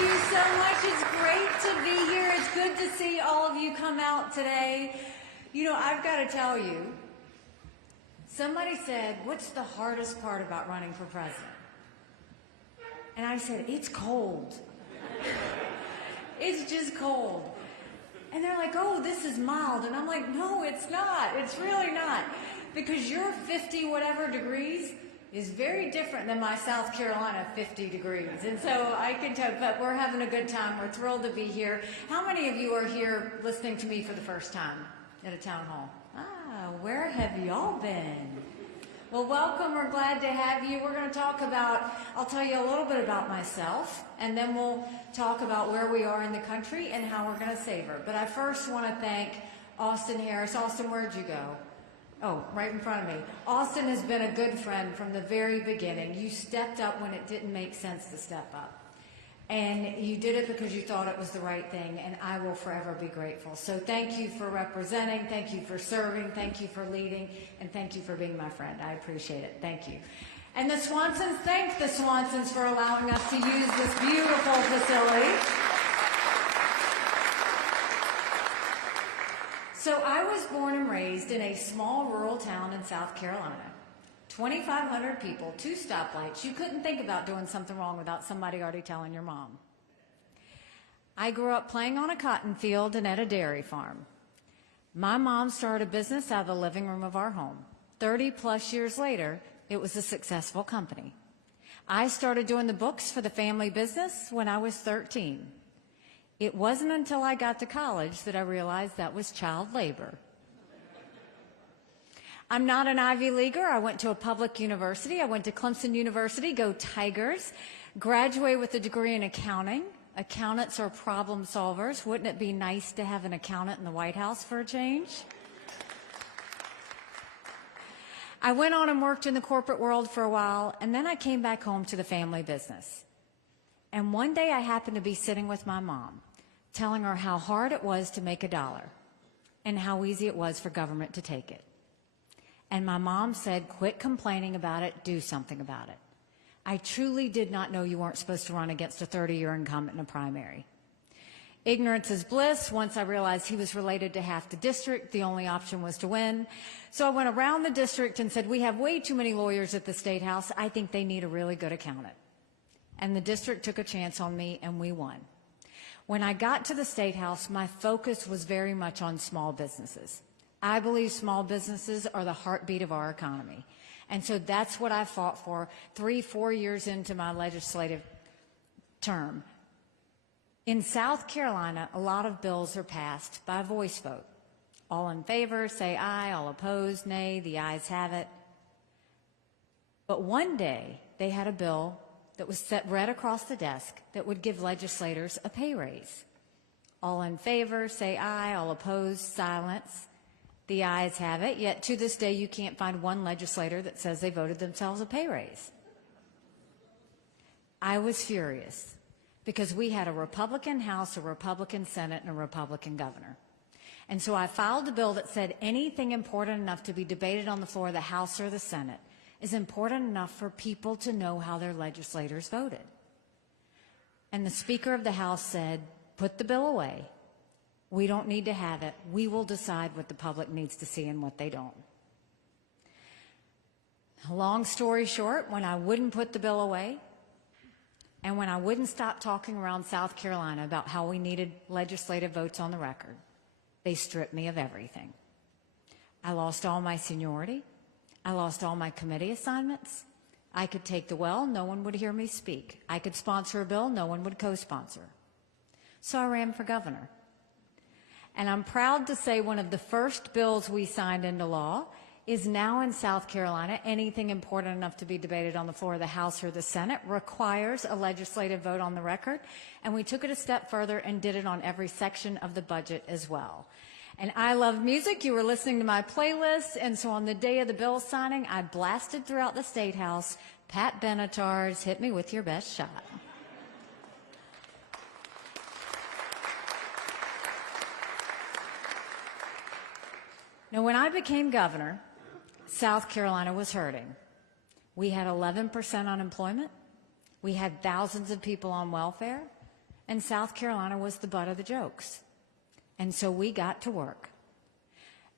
you so much. It's great to be here. It's good to see all of you come out today. You know, I've got to tell you, somebody said, what's the hardest part about running for president? And I said, it's cold. It's just cold. And they're like, oh, this is mild. And I'm like, no, it's not. It's really not. Because your 50 whatever degrees is very different than my South Carolina 50 degrees. And so I can tell, but we're having a good time. We're thrilled to be here. How many of you are here listening to me for the first time at a town hall? Ah, where have y'all been? Well, welcome. We're glad to have you. We're going to talk about, I'll tell you a little bit about myself, and then we'll talk about where we are in the country and how we're going to save her. But I first want to thank Austin Harris. Austin, where'd you go? Oh, right in front of me. Austin has been a good friend from the very beginning. You stepped up when it didn't make sense to step up. And you did it because you thought it was the right thing, and I will forever be grateful. So thank you for representing, thank you for serving, thank you for leading, and thank you for being my friend. I appreciate it. Thank you. And the Swansons, thank the Swansons for allowing us to use this beautiful facility. So I was born and raised in a small rural town in South Carolina. 2,500 people, 2 stoplights. You couldn't think about doing something wrong without somebody already telling your mom. I grew up playing on a cotton field and at a dairy farm. My mom started a business out of the living room of our home. 30 plus years later, it was a successful company. I started doing the books for the family business when I was 13. It wasn't until I got to college that I realized that was child labor. I'm not an Ivy Leaguer. I went to a public university. I went to Clemson University, go Tigers, graduated with a degree in accounting. Accountants are problem solvers. Wouldn't it be nice to have an accountant in the White House for a change? I went on and worked in the corporate world for a while, and then I came back home to the family business. And one day I happened to be sitting with my mom, telling her how hard it was to make $1 and how easy it was for government to take it. And my mom said, quit complaining about it, do something about it. I truly did not know you weren't supposed to run against a 30-year incumbent in a primary. Ignorance is bliss. Once I realized he was related to half the district, the only option was to win. So I went around the district and said, we have way too many lawyers at the State House. I think they need a really good accountant. And the district took a chance on me, and we won. When I got to the State House, my focus was very much on small businesses. I believe small businesses are the heartbeat of our economy. And so that's what I fought for 3-4 years into my legislative term. In South Carolina, a lot of bills are passed by voice vote. All in favor, say aye. All opposed, nay. The ayes have it. But one day, they had a bill that was read across the desk that would give legislators a pay raise. All in favor, say aye. All opposed, silence. The ayes have it, yet to this day you can't find one legislator that says they voted themselves a pay raise. I was furious because we had a Republican House, a Republican Senate, and a Republican governor. And so I filed a bill that said anything important enough to be debated on the floor of the House or the Senate is important enough for people to know how their legislators voted. And the Speaker of the House said, put the bill away. We don't need to have it. We will decide what the public needs to see and what they don't. Long story short, when I wouldn't put the bill away, and when I wouldn't stop talking around South Carolina about how we needed legislative votes on the record, they stripped me of everything. I lost all my seniority. I lost all my committee assignments. I could take the well, no one would hear me speak. I could sponsor a bill, no one would co-sponsor. So I ran for governor. And I'm proud to say one of the first bills we signed into law is now in South Carolina. Anything important enough to be debated on the floor of the House or the Senate requires a legislative vote on the record. And we took it a step further and did it on every section of the budget as well. And I love music. You were listening to my playlist. And so on the day of the bill signing, I blasted throughout the State House Pat Benatar's Hit Me With Your Best Shot. Now, when I became governor, South Carolina was hurting. We had 11% unemployment. We had thousands of people on welfare. and South Carolina was the butt of the jokes. And so we got to work.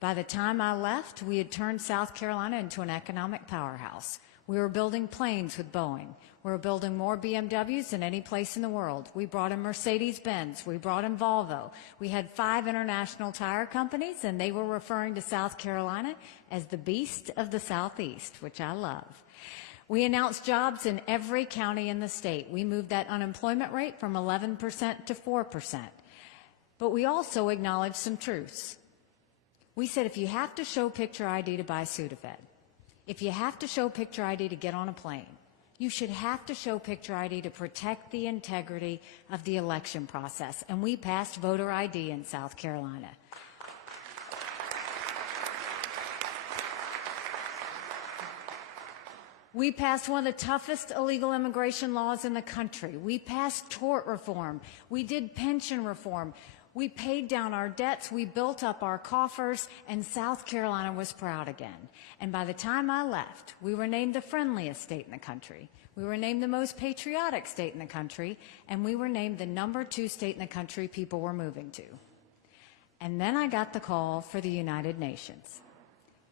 By the time I left, we had turned South Carolina into an economic powerhouse. We were building planes with Boeing. We were building more BMWs than any place in the world. We brought in Mercedes-Benz. We brought in Volvo. We had 5 international tire companies, and they were referring to South Carolina as the beast of the Southeast, which I love. We announced jobs in every county in the state. We moved that unemployment rate from 11% to 4%. But we also acknowledged some truths. We said if you have to show picture ID to buy Sudafed, if you have to show picture ID to get on a plane, you should have to show picture ID to protect the integrity of the election process. And we passed voter ID in South Carolina. We passed one of the toughest illegal immigration laws in the country. We passed tort reform. We did pension reform. We paid down our debts, we built up our coffers, and South Carolina was proud again. And by the time I left, we were named the friendliest state in the country. We were named the most patriotic state in the country, and we were named the #2 state in the country people were moving to. And then I got the call for the United Nations.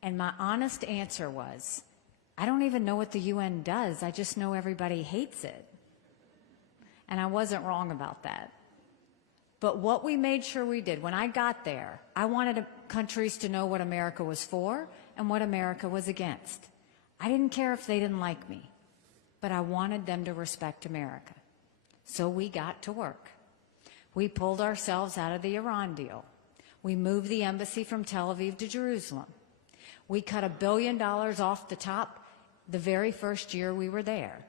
And my honest answer was, I don't even know what the UN does, I just know everybody hates it. And I wasn't wrong about that. But what we made sure we did, when I got there, I wanted countries to know what America was for and what America was against. I didn't care if they didn't like me, but I wanted them to respect America. So we got to work. We pulled ourselves out of the Iran deal. We moved the embassy from Tel Aviv to Jerusalem. We cut $1 billion off the top the very first year we were there.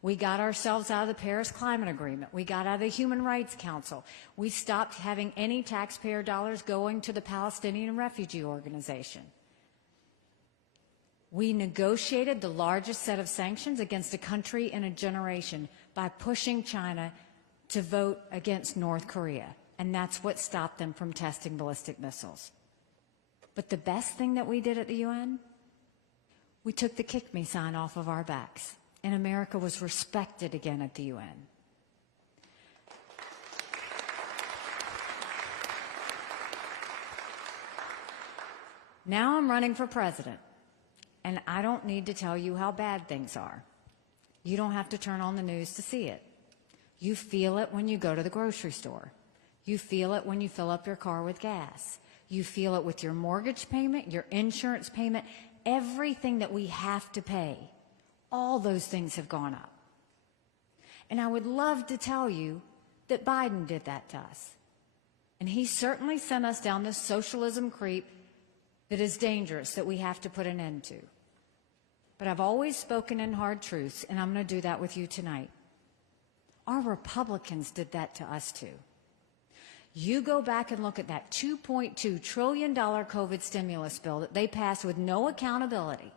We got ourselves out of the Paris Climate Agreement. We got out of the Human Rights Council. We stopped having any taxpayer dollars going to the Palestinian Refugee Organization. We negotiated the largest set of sanctions against a country in a generation by pushing China to vote against North Korea. And that's what stopped them from testing ballistic missiles. But the best thing that we did at the UN, we took the kick me sign off of our backs. And America was respected again at the UN. Now I'm running for president, and I don't need to tell you how bad things are. You don't have to turn on the news to see it. You feel it when you go to the grocery store. You feel it when you fill up your car with gas. You feel it with your mortgage payment, your insurance payment, everything that we have to pay. All those things have gone up. And I would love to tell you that Biden did that to us. And he certainly sent us down this socialism creep that is dangerous, that we have to put an end to. But I've always spoken in hard truths, and I'm going to do that with you tonight. Our Republicans did that to us too. You go back and look at that $2.2 trillion COVID stimulus bill that they passed with no accountability.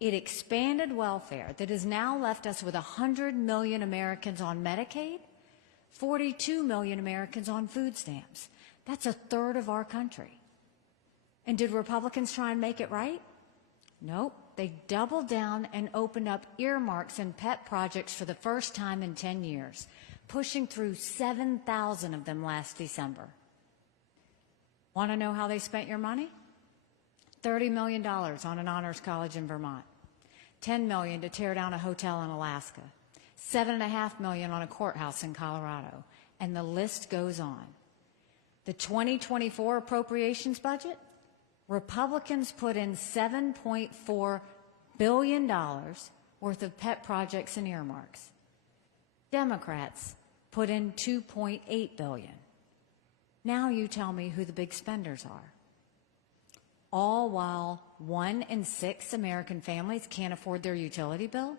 It expanded welfare that has now left us with 100 million Americans on Medicaid, 42 million Americans on food stamps. That's 1/3 of our country. And did Republicans try and make it right? Nope. They doubled down and opened up earmarks and pet projects for the first time in 10 years, pushing through 7,000 of them last December. Want to know how they spent your money? $30 million on an honors college in Vermont, $10 million to tear down a hotel in Alaska, $7.5 million on a courthouse in Colorado, and the list goes on. The 2024 appropriations budget, Republicans put in $7.4 billion worth of pet projects and earmarks. Democrats put in $2.8 billion. Now you tell me who the big spenders are. All while 1 in 6 American families can't afford their utility bill.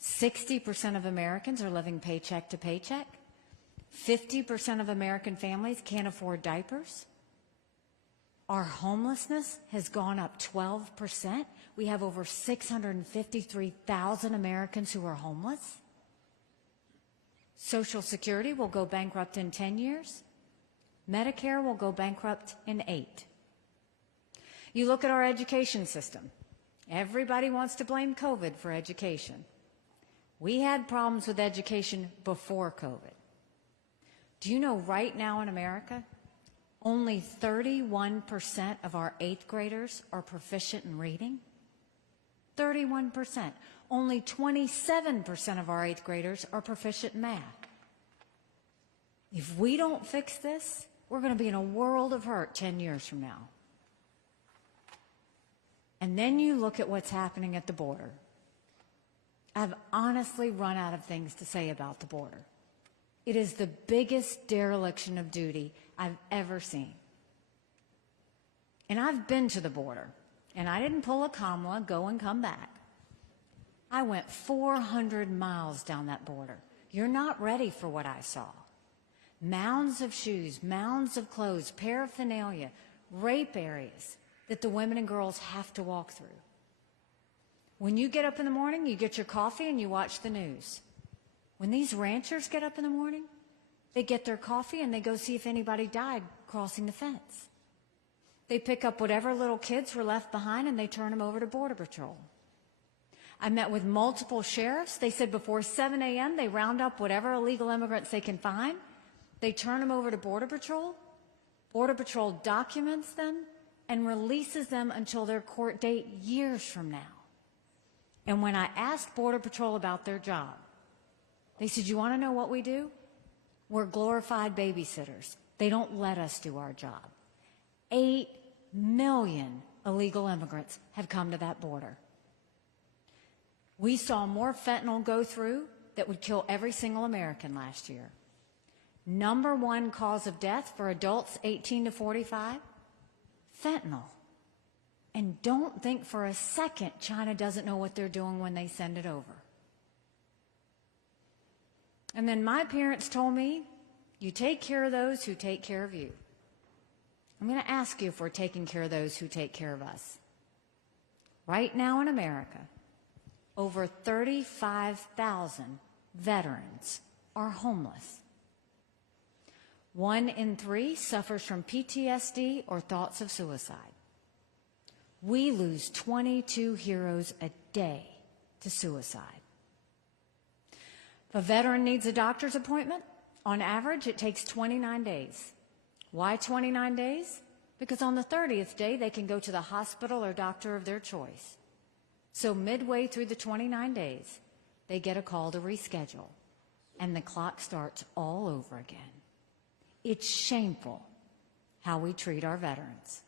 60% of Americans are living paycheck to paycheck. 50% of American families can't afford diapers. Our homelessness has gone up 12%. We have over 653,000 Americans who are homeless. Social Security will go bankrupt in 10 years. Medicare will go bankrupt in 8. You look at our education system. Everybody wants to blame COVID for education. We had problems with education before COVID. Do you know right now in America, only 31% of our 8th graders are proficient in reading? 31%. Only 27% of our 8th graders are proficient in math. If we don't fix this, we're going to be in a world of hurt 10 years from now. And then you look at what's happening at the border. I've honestly run out of things to say about the border. It is the biggest dereliction of duty I've ever seen. And I've been to the border, and I didn't pull a Kamala, go and come back. I went 400 miles down that border. You're not ready for what I saw. Mounds of shoes, mounds of clothes, paraphernalia, rape areas that the women and girls have to walk through. When you get up in the morning, you get your coffee and you watch the news. When these ranchers get up in the morning, they get their coffee and they go see if anybody died crossing the fence. They pick up whatever little kids were left behind and they turn them over to Border Patrol. I met with multiple sheriffs. They said before 7 a.m. they round up whatever illegal immigrants they can find. They turn them over to Border Patrol. Border Patrol documents them and releases them until their court date years from now. And when I asked Border Patrol about their job, they said, you want to know what we do? We're glorified babysitters. They don't let us do our job. 8 million illegal immigrants have come to that border. We saw more fentanyl go through that would kill every single American last year. Number 1 cause of death for adults 18 to 45, fentanyl. And don't think for a second China doesn't know what they're doing when they send it over. And then my parents told me, you take care of those who take care of you. I'm going to ask you if we're taking care of those who take care of us. Right now in America, over 35,000 veterans are homeless. 1 in 3 suffers from PTSD or thoughts of suicide. We lose 22 heroes a day to suicide. If a veteran needs a doctor's appointment, on average, it takes 29 days. Why 29 days? Because on the 30th day, they can go to the hospital or doctor of their choice. So midway through the 29 days, they get a call to reschedule, and the clock starts all over again. It's shameful how we treat our veterans.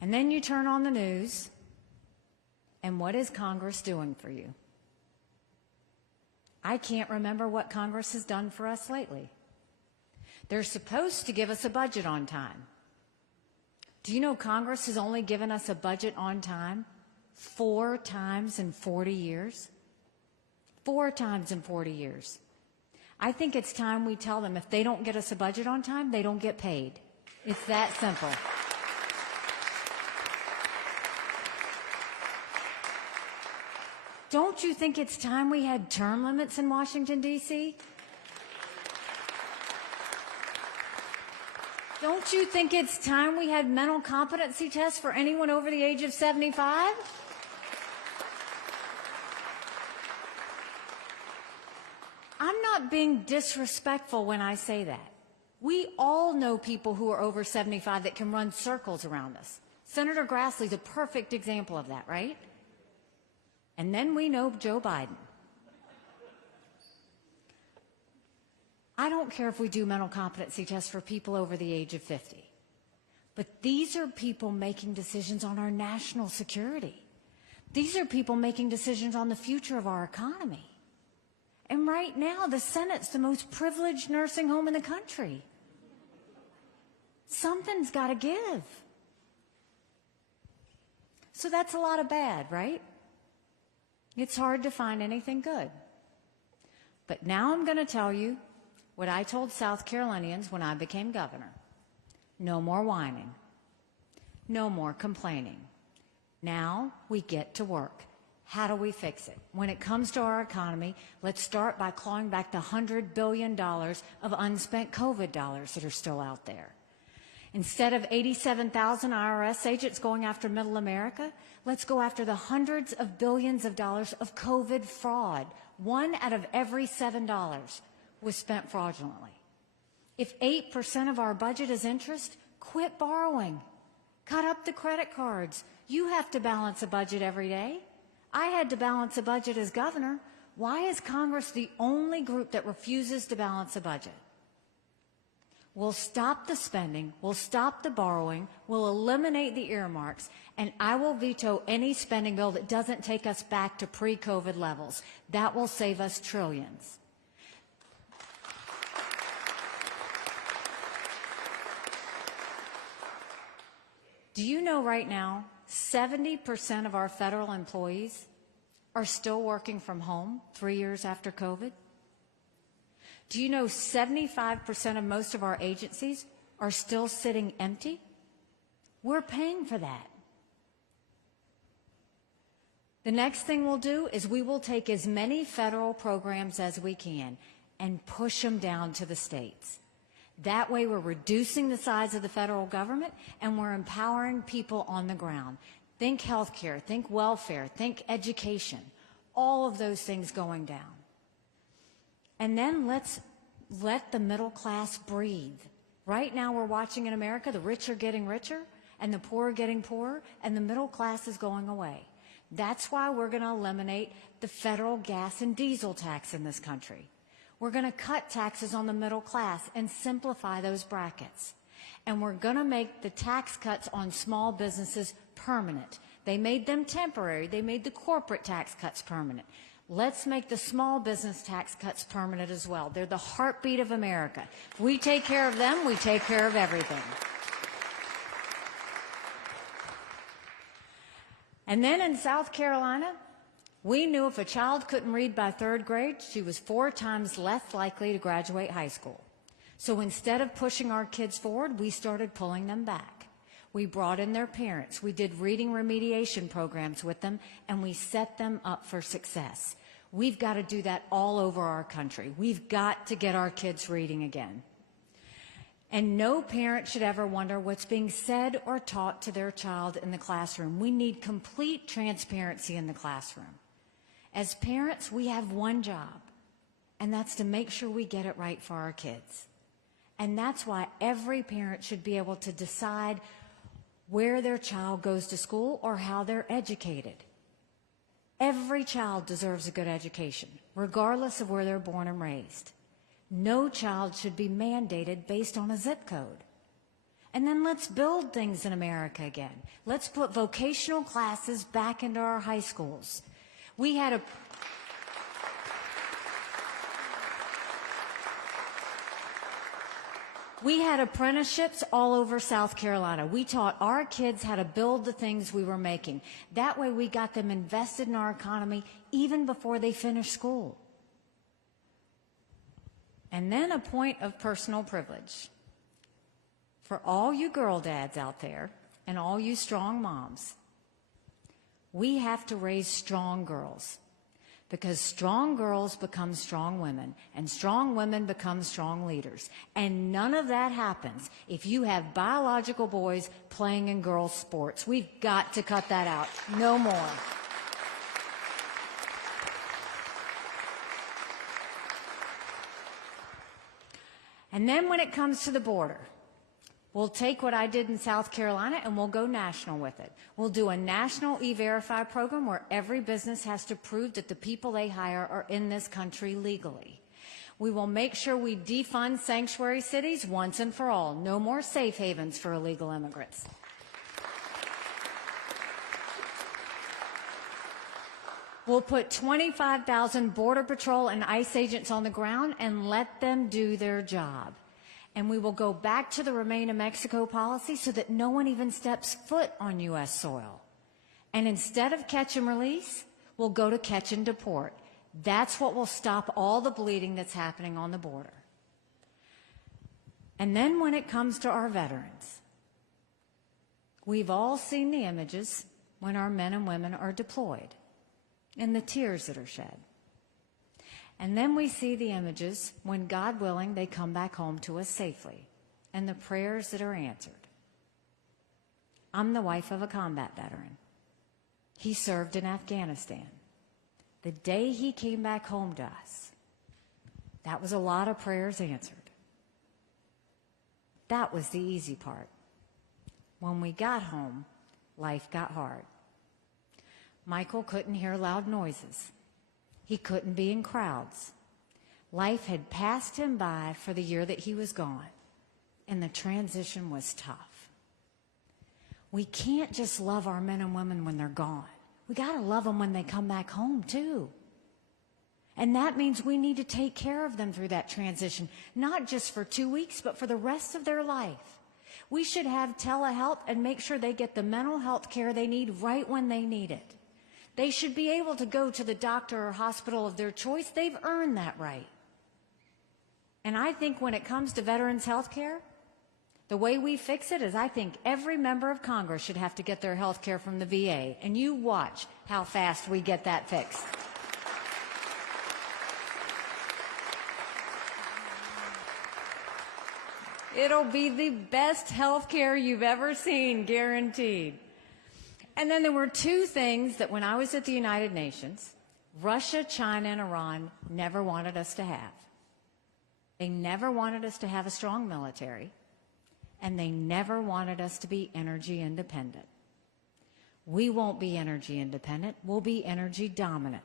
And then you turn on the news, and what is Congress doing for you? I can't remember what Congress has done for us lately. They're supposed to give us a budget on time. Do you know Congress has only given us a budget on time 4 times in 40 years? 4 times in 40 years. I think it's time we tell them if they don't get us a budget on time, they don't get paid. It's that simple. Don't you think it's time we had term limits in Washington, D.C.? Don't you think it's time we had mental competency tests for anyone over the age of 75? I'm not being disrespectful when I say that. We all know people who are over 75 that can run circles around us. Senator Grassley's a perfect example of that, right? And then we know Joe Biden. I don't care if we do mental competency tests for people over the age of 50. But these are people making decisions on our national security. These are people making decisions on the future of our economy. And right now, the Senate's the most privileged nursing home in the country. Something's got to give. So that's a lot of bad, right? It's hard to find anything good. But now I'm going to tell you what I told South Carolinians when I became governor. No more whining. No more complaining. Now we get to work. How do we fix it? When it comes to our economy, let's start by clawing back the $100 billion of unspent COVID dollars that are still out there. Instead of 87,000 IRS agents going after middle America, let's go after the hundreds of billions of dollars of COVID fraud, 1 out of every $7. was spent fraudulently. If 8% of our budget is interest, quit borrowing. Cut up the credit cards. You have to balance a budget every day. I had to balance a budget as governor. Why is Congress the only group that refuses to balance a budget? We'll stop the spending, we'll stop the borrowing, we'll eliminate the earmarks, and I will veto any spending bill that doesn't take us back to pre-COVID levels. That will save us trillions. Do you know right now 70% of our federal employees are still working from home 3 years after COVID? Do you know 75% of most of our agencies are still sitting empty? We're paying for that. The next thing we'll do is we will take as many federal programs as we can and push them down to the states. That way we're reducing the size of the federal government and we're empowering people on the ground. Think healthcare, think welfare, think education, all of those things going down. And then let's let the middle class breathe. Right now we're watching in America, the rich are getting richer and the poor are getting poorer and the middle class is going away. That's why we're going to eliminate the federal gas and diesel tax in this country. We're going to cut taxes on the middle class and simplify those brackets. And we're going to make the tax cuts on small businesses permanent. They made them temporary. They made the corporate tax cuts permanent. Let's make the small business tax cuts permanent as well. They're the heartbeat of America. If we take care of them, we take care of everything. And then in South Carolina, we knew if a child couldn't read by 3rd grade, she was 4 times less likely to graduate high school. So instead of pushing our kids forward, we started pulling them back. We brought in their parents. We did reading remediation programs with them, and we set them up for success. We've got to do that all over our country. We've got to get our kids reading again. And no parent should ever wonder what's being said or taught to their child in the classroom. We need complete transparency in the classroom. As parents, we have one job, and that's to make sure we get it right for our kids. And that's why every parent should be able to decide where their child goes to school or how they're educated. Every child deserves a good education, regardless of where they're born and raised. No child should be mandated based on a zip code. And then let's build things in America again. Let's put vocational classes back into our high schools. We had apprenticeships all over South Carolina. We taught our kids how to build the things we were making. That way we got them invested in our economy even before they finished school. And then a point of personal privilege. For all you girl dads out there and all you strong moms, we have to raise strong girls. Because strong girls become strong women, and strong women become strong leaders. And none of that happens if you have biological boys playing in girls' sports. We've got to cut that out. No more. And then when it comes to the border, we'll take what I did in South Carolina and we'll go national with it. We'll do a national E-Verify program where every business has to prove that the people they hire are in this country legally. We will make sure we defund sanctuary cities once and for all. No more safe havens for illegal immigrants. We'll put 25,000 Border Patrol and ICE agents on the ground and let them do their job. And we will go back to the Remain in Mexico policy so that no one even steps foot on U.S. soil. And instead of catch and release, we'll go to catch and deport. That's what will stop all the bleeding that's happening on the border. And then when it comes to our veterans, we've all seen the images when our men and women are deployed and the tears that are shed. And then we see the images when, God willing, they come back home to us safely, and the prayers that are answered. I'm the wife of a combat veteran. He served in Afghanistan. The day he came back home to us, That was a lot of prayers answered. That was the easy part. When we got home, life got hard. Michael couldn't hear loud noises. He couldn't be in crowds. Life had passed him by for the year that he was gone, and the transition was tough. We can't just love our men and women when they're gone. We got to love them when they come back home, too. And that means we need to take care of them through that transition, not just for 2 weeks, but for the rest of their life. We should have telehealth and make sure they get the mental health care they need right when they need it. They should be able to go to the doctor or hospital of their choice. They've earned that right. And I think when it comes to veterans' health care, the way we fix it is I think every member of Congress should have to get their health care from the VA. And you watch how fast we get that fixed. It'll be the best health care you've ever seen, guaranteed. And then there were two things that when I was at the United Nations, Russia, China, and Iran never wanted us to have. They never wanted us to have a strong military, and they never wanted us to be energy independent. We won't be energy independent. We'll be energy dominant.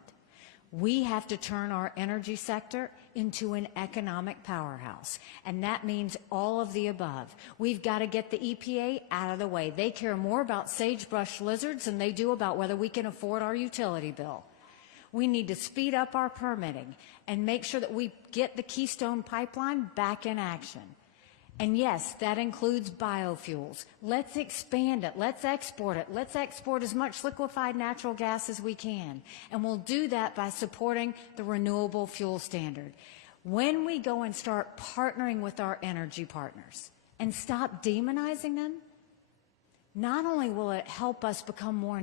We have to turn our energy sector into an economic powerhouse, and that means all of the above. We've got to get the EPA out of the way. They care more about sagebrush lizards than they do about whether we can afford our utility bill. We need to speed up our permitting and make sure that we get the Keystone Pipeline back in action. And yes, that includes biofuels. Let's expand it. Let's export it. Let's export as much liquefied natural gas as we can. And we'll do that by supporting the renewable fuel standard. When we go and start partnering with our energy partners and stop demonizing them, not only will it help us become more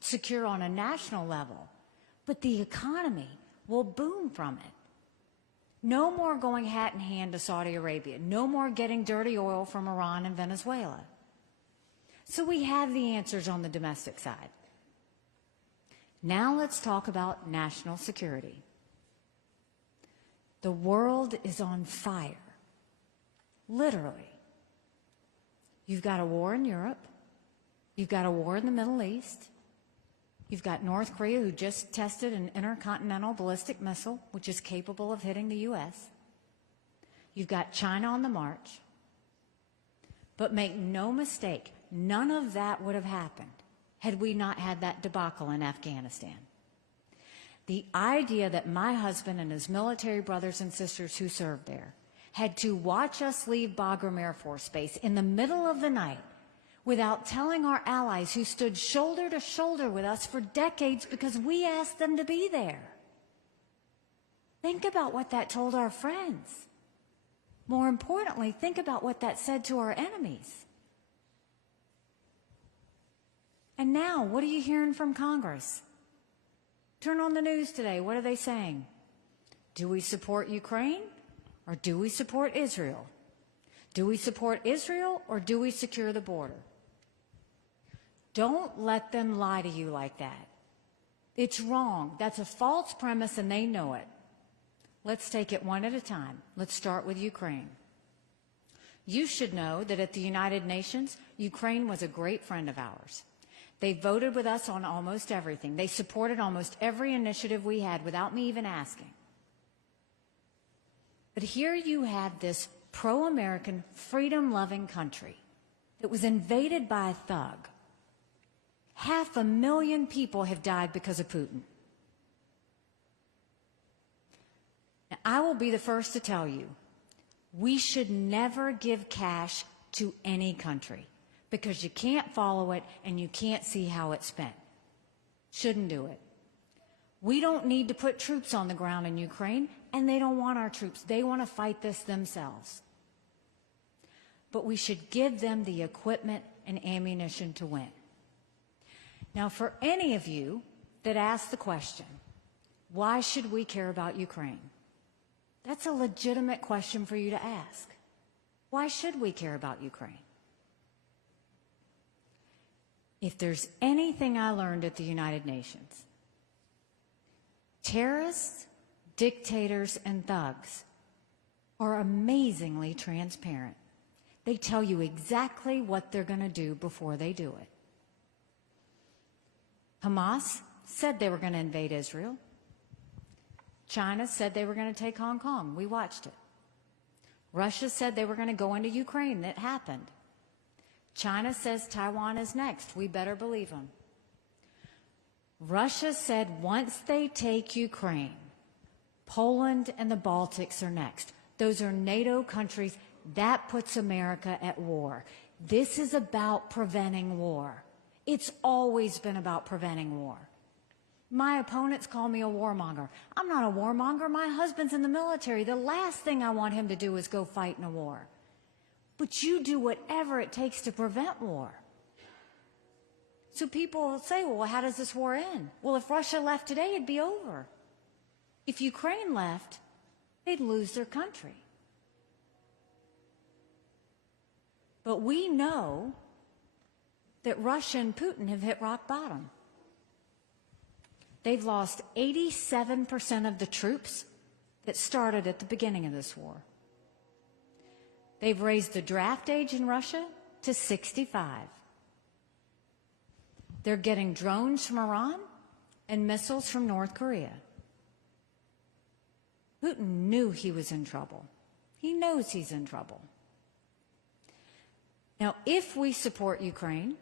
secure on a national level, but the economy will boom from it. No more going hat in hand to Saudi Arabia. No more getting dirty oil from Iran and Venezuela. So we have the answers on the domestic side. Now let's talk about national security. The world is on fire. Literally. You've got a war in Europe. You've got a war in the Middle East. You've got North Korea, who just tested an intercontinental ballistic missile, which is capable of hitting the U.S. You've got China on the march. But make no mistake, none of that would have happened had we not had that debacle in Afghanistan. The idea that my husband and his military brothers and sisters who served there had to watch us leave Bagram Air Force Base in the middle of the night without telling our allies who stood shoulder to shoulder with us for decades because we asked them to be there. Think about what that told our friends. More importantly, think about what that said to our enemies. And now, what are you hearing from Congress? Turn on the news today. What are they saying? Do we support Ukraine or do we support Israel? Do we support Israel or do we secure the border? Don't let them lie to you like that. It's wrong. That's a false premise and they know it. Let's take it one at a time. Let's start with Ukraine. You should know that at the United Nations, Ukraine was a great friend of ours. They voted with us on almost everything. They supported almost every initiative we had without me even asking. But here you have this pro-American, freedom-loving country that was invaded by a thug. 500,000 people have died because of Putin. Now, I will be the first to tell you, we should never give cash to any country because you can't follow it and you can't see how it's spent. Shouldn't do it. We don't need to put troops on the ground in Ukraine, and they don't want our troops. They want to fight this themselves. But we should give them the equipment and ammunition to win. Now, for any of you that ask the question, why should we care about Ukraine? That's a legitimate question for you to ask. Why should we care about Ukraine? If there's anything I learned at the United Nations, terrorists dictators, and thugs are amazingly transparent. They tell you exactly what they're going to do before they do it. Hamas said they were going to invade Israel. China said they were going to take Hong Kong. We watched it. Russia said they were going to go into Ukraine. That happened. China says Taiwan is next. We better believe them. Russia said once they take Ukraine, Poland and the Baltics are next. Those are NATO countries. That puts America at war. This is about preventing war. It's always been about preventing war. My opponents call me a warmonger. I'm not a warmonger. My husband's in the military. The last thing I want him to do is go fight in a war. But you do whatever it takes to prevent war. So people will say, well, how does this war end? Well, if Russia left today, it'd be over. If Ukraine left, they'd lose their country. But we know that Russia and Putin have hit rock bottom. They've lost 87% of the troops that started at the beginning of this war. They've raised the draft age in Russia to 65. They're getting drones from Iran and missiles from North Korea. Putin knew he was in trouble. He knows he's in trouble. Now, if we support Ukraine,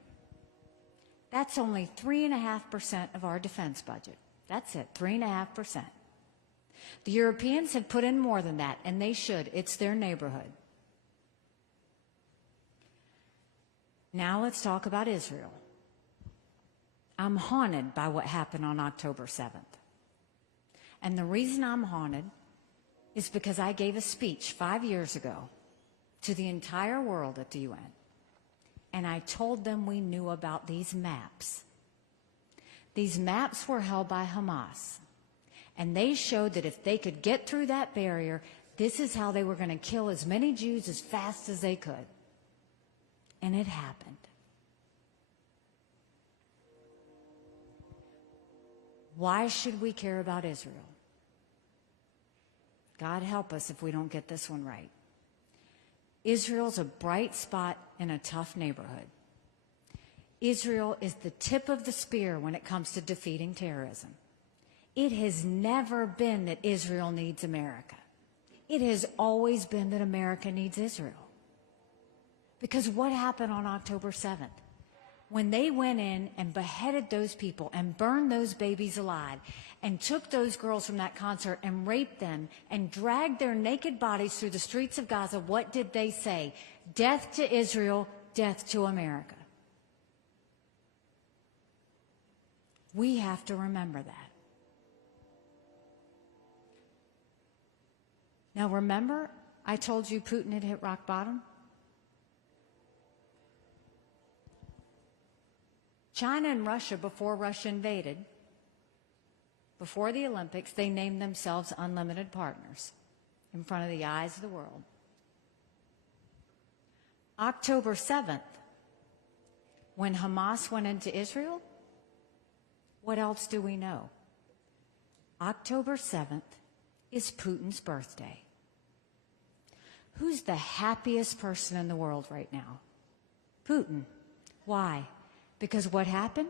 that's only 3.5% of our defense budget. That's it, 3.5%. The Europeans have put in more than that, and they should. It's their neighborhood. Now let's talk about Israel. I'm haunted by what happened on October 7th. And the reason I'm haunted is because I gave a speech 5 years ago to the entire world at the UN. And I told them we knew about these maps. These maps were held by Hamas. And they showed that if they could get through that barrier, this is how they were going to kill as many Jews as fast as they could. And it happened. Why should we care about Israel? God help us if we don't get this one right. Israel's a bright spot in a tough neighborhood. Israel is the tip of the spear when it comes to defeating terrorism. It has never been that Israel needs America. It has always been that America needs Israel. Because what happened on October 7th? When they went in and beheaded those people and burned those babies alive and took those girls from that concert and raped them and dragged their naked bodies through the streets of Gaza, what did they say? Death to Israel, death to America. We have to remember that. Now remember, I told you Putin had hit rock bottom? China and Russia, before Russia invaded, before the Olympics, they named themselves unlimited partners in front of the eyes of the world. October 7th, when Hamas went into Israel, what else do we know? October 7th is Putin's birthday. Who's the happiest person in the world right now? Putin. Why? Because what happened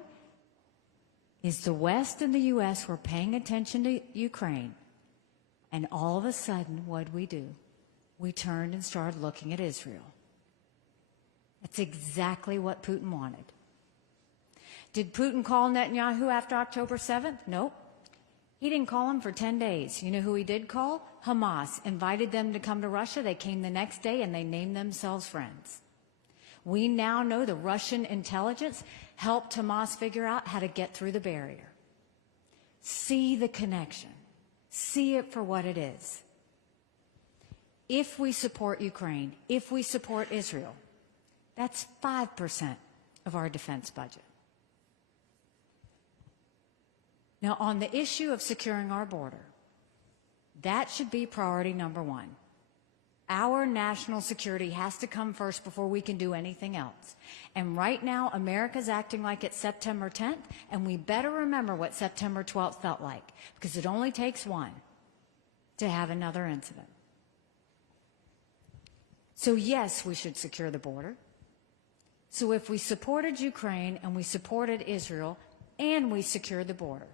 is the West and the U.S. were paying attention to Ukraine, and all of a sudden, what did we do? We turned and started looking at Israel. That's exactly what Putin wanted. Did Putin call Netanyahu after October 7th? Nope. He didn't call him for 10 days. You know who he did call? Hamas. Invited them to come to Russia. They came the next day, and they named themselves friends. We now know the Russian intelligence helped Hamas figure out how to get through the barrier. See the connection. See it for what it is. If we support Ukraine, if we support Israel, that's 5% of our defense budget. Now, on the issue of securing our border, that should be priority number one. Our national security has to come first before we can do anything else. And right now, America's acting like it's September 10th, and we better remember what September 12th felt like, because it only takes one. to have another incident. So yes, we should secure the border. So if we supported Ukraine and we supported Israel and we secured the border,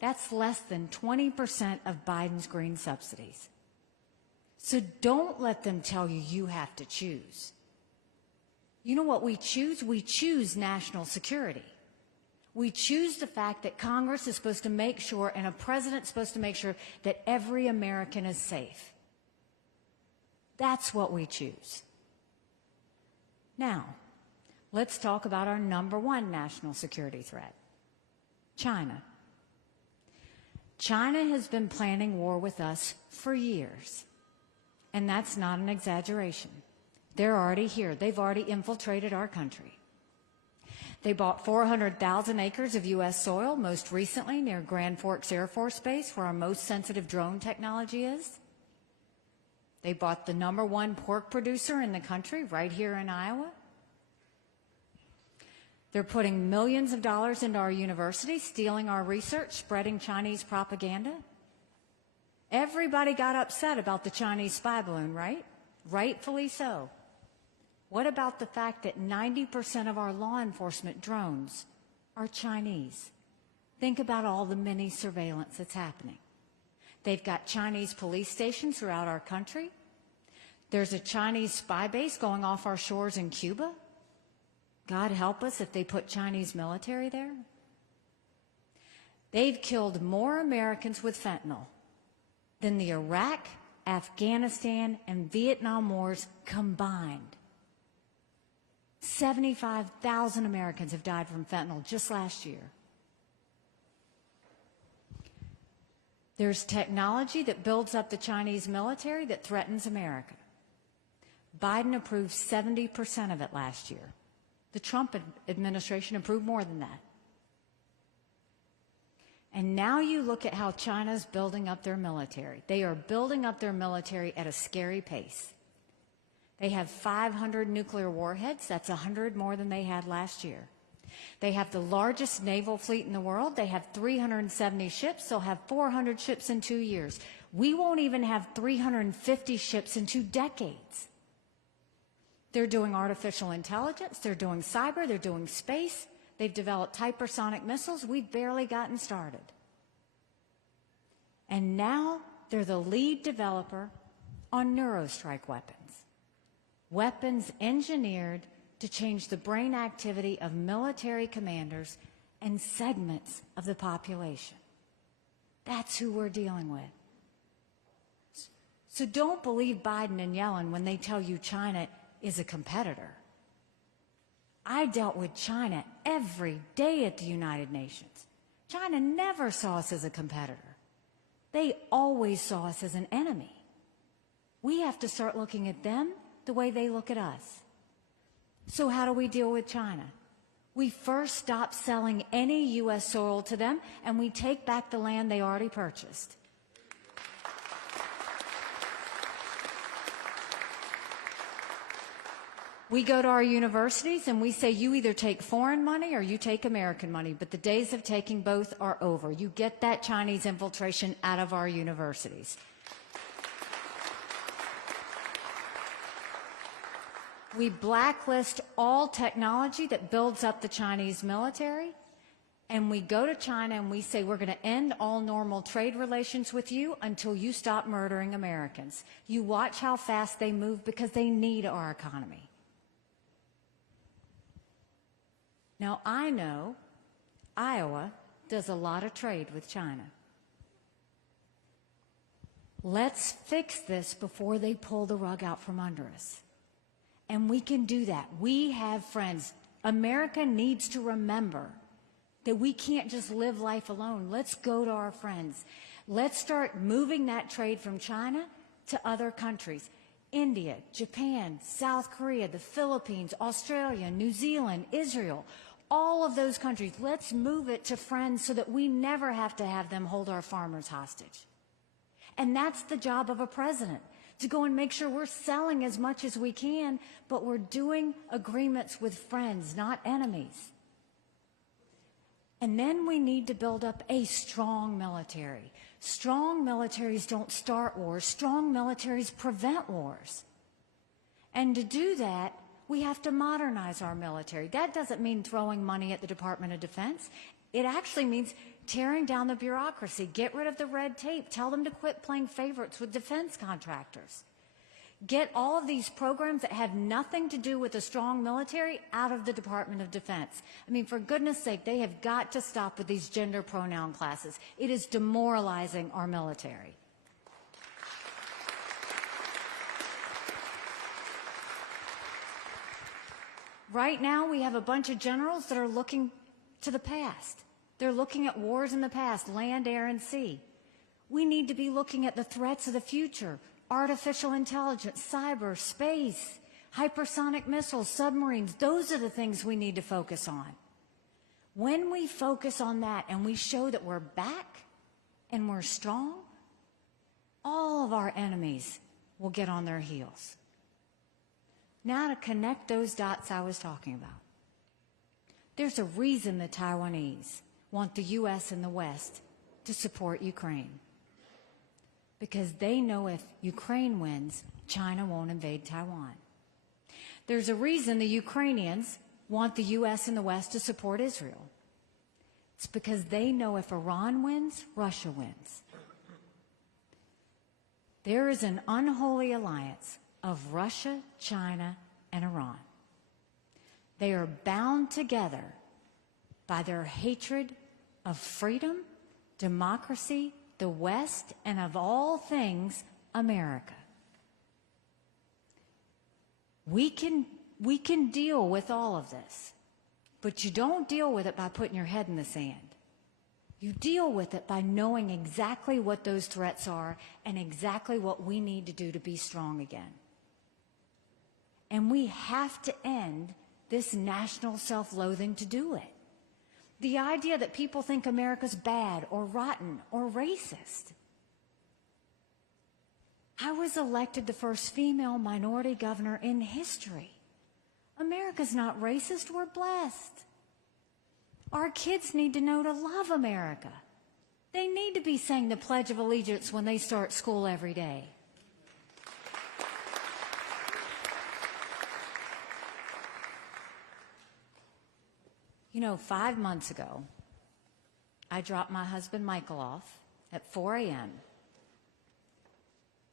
that's less than 20% of Biden's green subsidies. So don't let them tell you you have to choose. You know what we choose? We choose national security. We choose the fact that Congress is supposed to make sure and a president is supposed to make sure that every American is safe. That's what we choose. Now, let's talk about our number one national security threat, China. China has been planning war with us for years, and that's not an exaggeration. They're already here. They've already infiltrated our country. They bought 400,000 acres of U.S. soil, most recently near Grand Forks Air Force Base, where our most sensitive drone technology is. They bought the number one pork producer in the country, right here in Iowa. They're putting millions of dollars into our universities, stealing our research, spreading Chinese propaganda. Everybody got upset about the Chinese spy balloon, right? Rightfully so. What about the fact that 90% of our law enforcement drones are Chinese? Think about all the mini surveillance that's happening. They've got Chinese police stations throughout our country. There's a Chinese spy base going off our shores in Cuba. God help us if they put Chinese military there. They've killed more Americans with fentanyl than the Iraq, Afghanistan, and Vietnam wars combined. 75,000 Americans have died from fentanyl just last year. There's technology that builds up the Chinese military that threatens America. Biden approved 70% of it last year. The Trump administration approved more than that. And now you look at how China's building up their military. They are building up their military at a scary pace. They have 500 nuclear warheads. That's 100 more than they had last year. They have the largest naval fleet in the world. They have 370 ships. They'll have 400 ships in 2 years. We won't even have 350 ships in 2 decades. They're doing artificial intelligence. They're doing cyber. They're doing space. They've developed hypersonic missiles. We've barely gotten started. And now they're the lead developer on neurostrike weapons. Weapons engineered to change the brain activity of military commanders and segments of the population. That's who we're dealing with. So don't believe Biden and Yellen when they tell you China is a competitor. I dealt with China every day at the United Nations. China never saw us as a competitor. They always saw us as an enemy. We have to start looking at them the way they look at us. So how do we deal with China? We first stop selling any U.S. soil to them, and we take back the land they already purchased. We go to our universities and we say, you either take foreign money or you take American money, but the days of taking both are over. You get that Chinese infiltration out of our universities. We blacklist all technology that builds up the Chinese military, and we go to China and we say, we're going to end all normal trade relations with you until you stop murdering Americans. You watch how fast they move because they need our economy. Now, I know Iowa does a lot of trade with China. Let's fix this before they pull the rug out from under us. And we can do that. We have friends. America needs to remember that we can't just live life alone. Let's go to our friends. Let's start moving that trade from China to other countries. India, Japan, South Korea, the Philippines, Australia, New Zealand, Israel. All of those countries, let's move it to friends so that we never have to have them hold our farmers hostage. And that's the job of a president, to go and make sure we're selling as much as we can, but we're doing agreements with friends, not enemies. And then we need to build up a strong military Strong militaries don't start wars. Strong militaries prevent wars. And to do that, we have to modernize our military. That doesn't mean throwing money at the Department of Defense. It actually means tearing down the bureaucracy, get rid of the red tape, tell them to quit playing favorites with defense contractors. Get all of these programs that have nothing to do with a strong military out of the Department of Defense. I mean, for goodness sake, they have got to stop with these gender pronoun classes. It is demoralizing our military. Right now, we have a bunch of generals that are looking to the past. They're looking at wars in the past, land, air, and sea. We need to be looking at the threats of the future: artificial intelligence, cyber, space, hypersonic missiles, submarines. Those are the things we need to focus on. When we focus on that and we show that we're back and we're strong, all of our enemies will get on their heels. Now to connect those dots I was talking about. There's a reason the Taiwanese want the U.S. and the West to support Ukraine. Because they know if Ukraine wins, China won't invade Taiwan. There's a reason the Ukrainians want the U.S. and the West to support Israel. It's because they know if Iran wins, Russia wins. There is an unholy alliance of Russia, China, and Iran. They are bound together by their hatred of freedom, democracy, the West, and of all things, America. We can deal with all of this, but you don't deal with it by putting your head in the sand. You deal with it by knowing exactly what those threats are and exactly what we need to do to be strong again. And we have to end this national self-loathing to do it. The idea that people think America's bad or rotten or racist. I was elected the first female minority governor in history. America's not racist, we're blessed. Our kids need to know to love America. They need to be saying the Pledge of Allegiance when they start school every day. You know, 5 months ago, I dropped my husband Michael off at 4 a.m.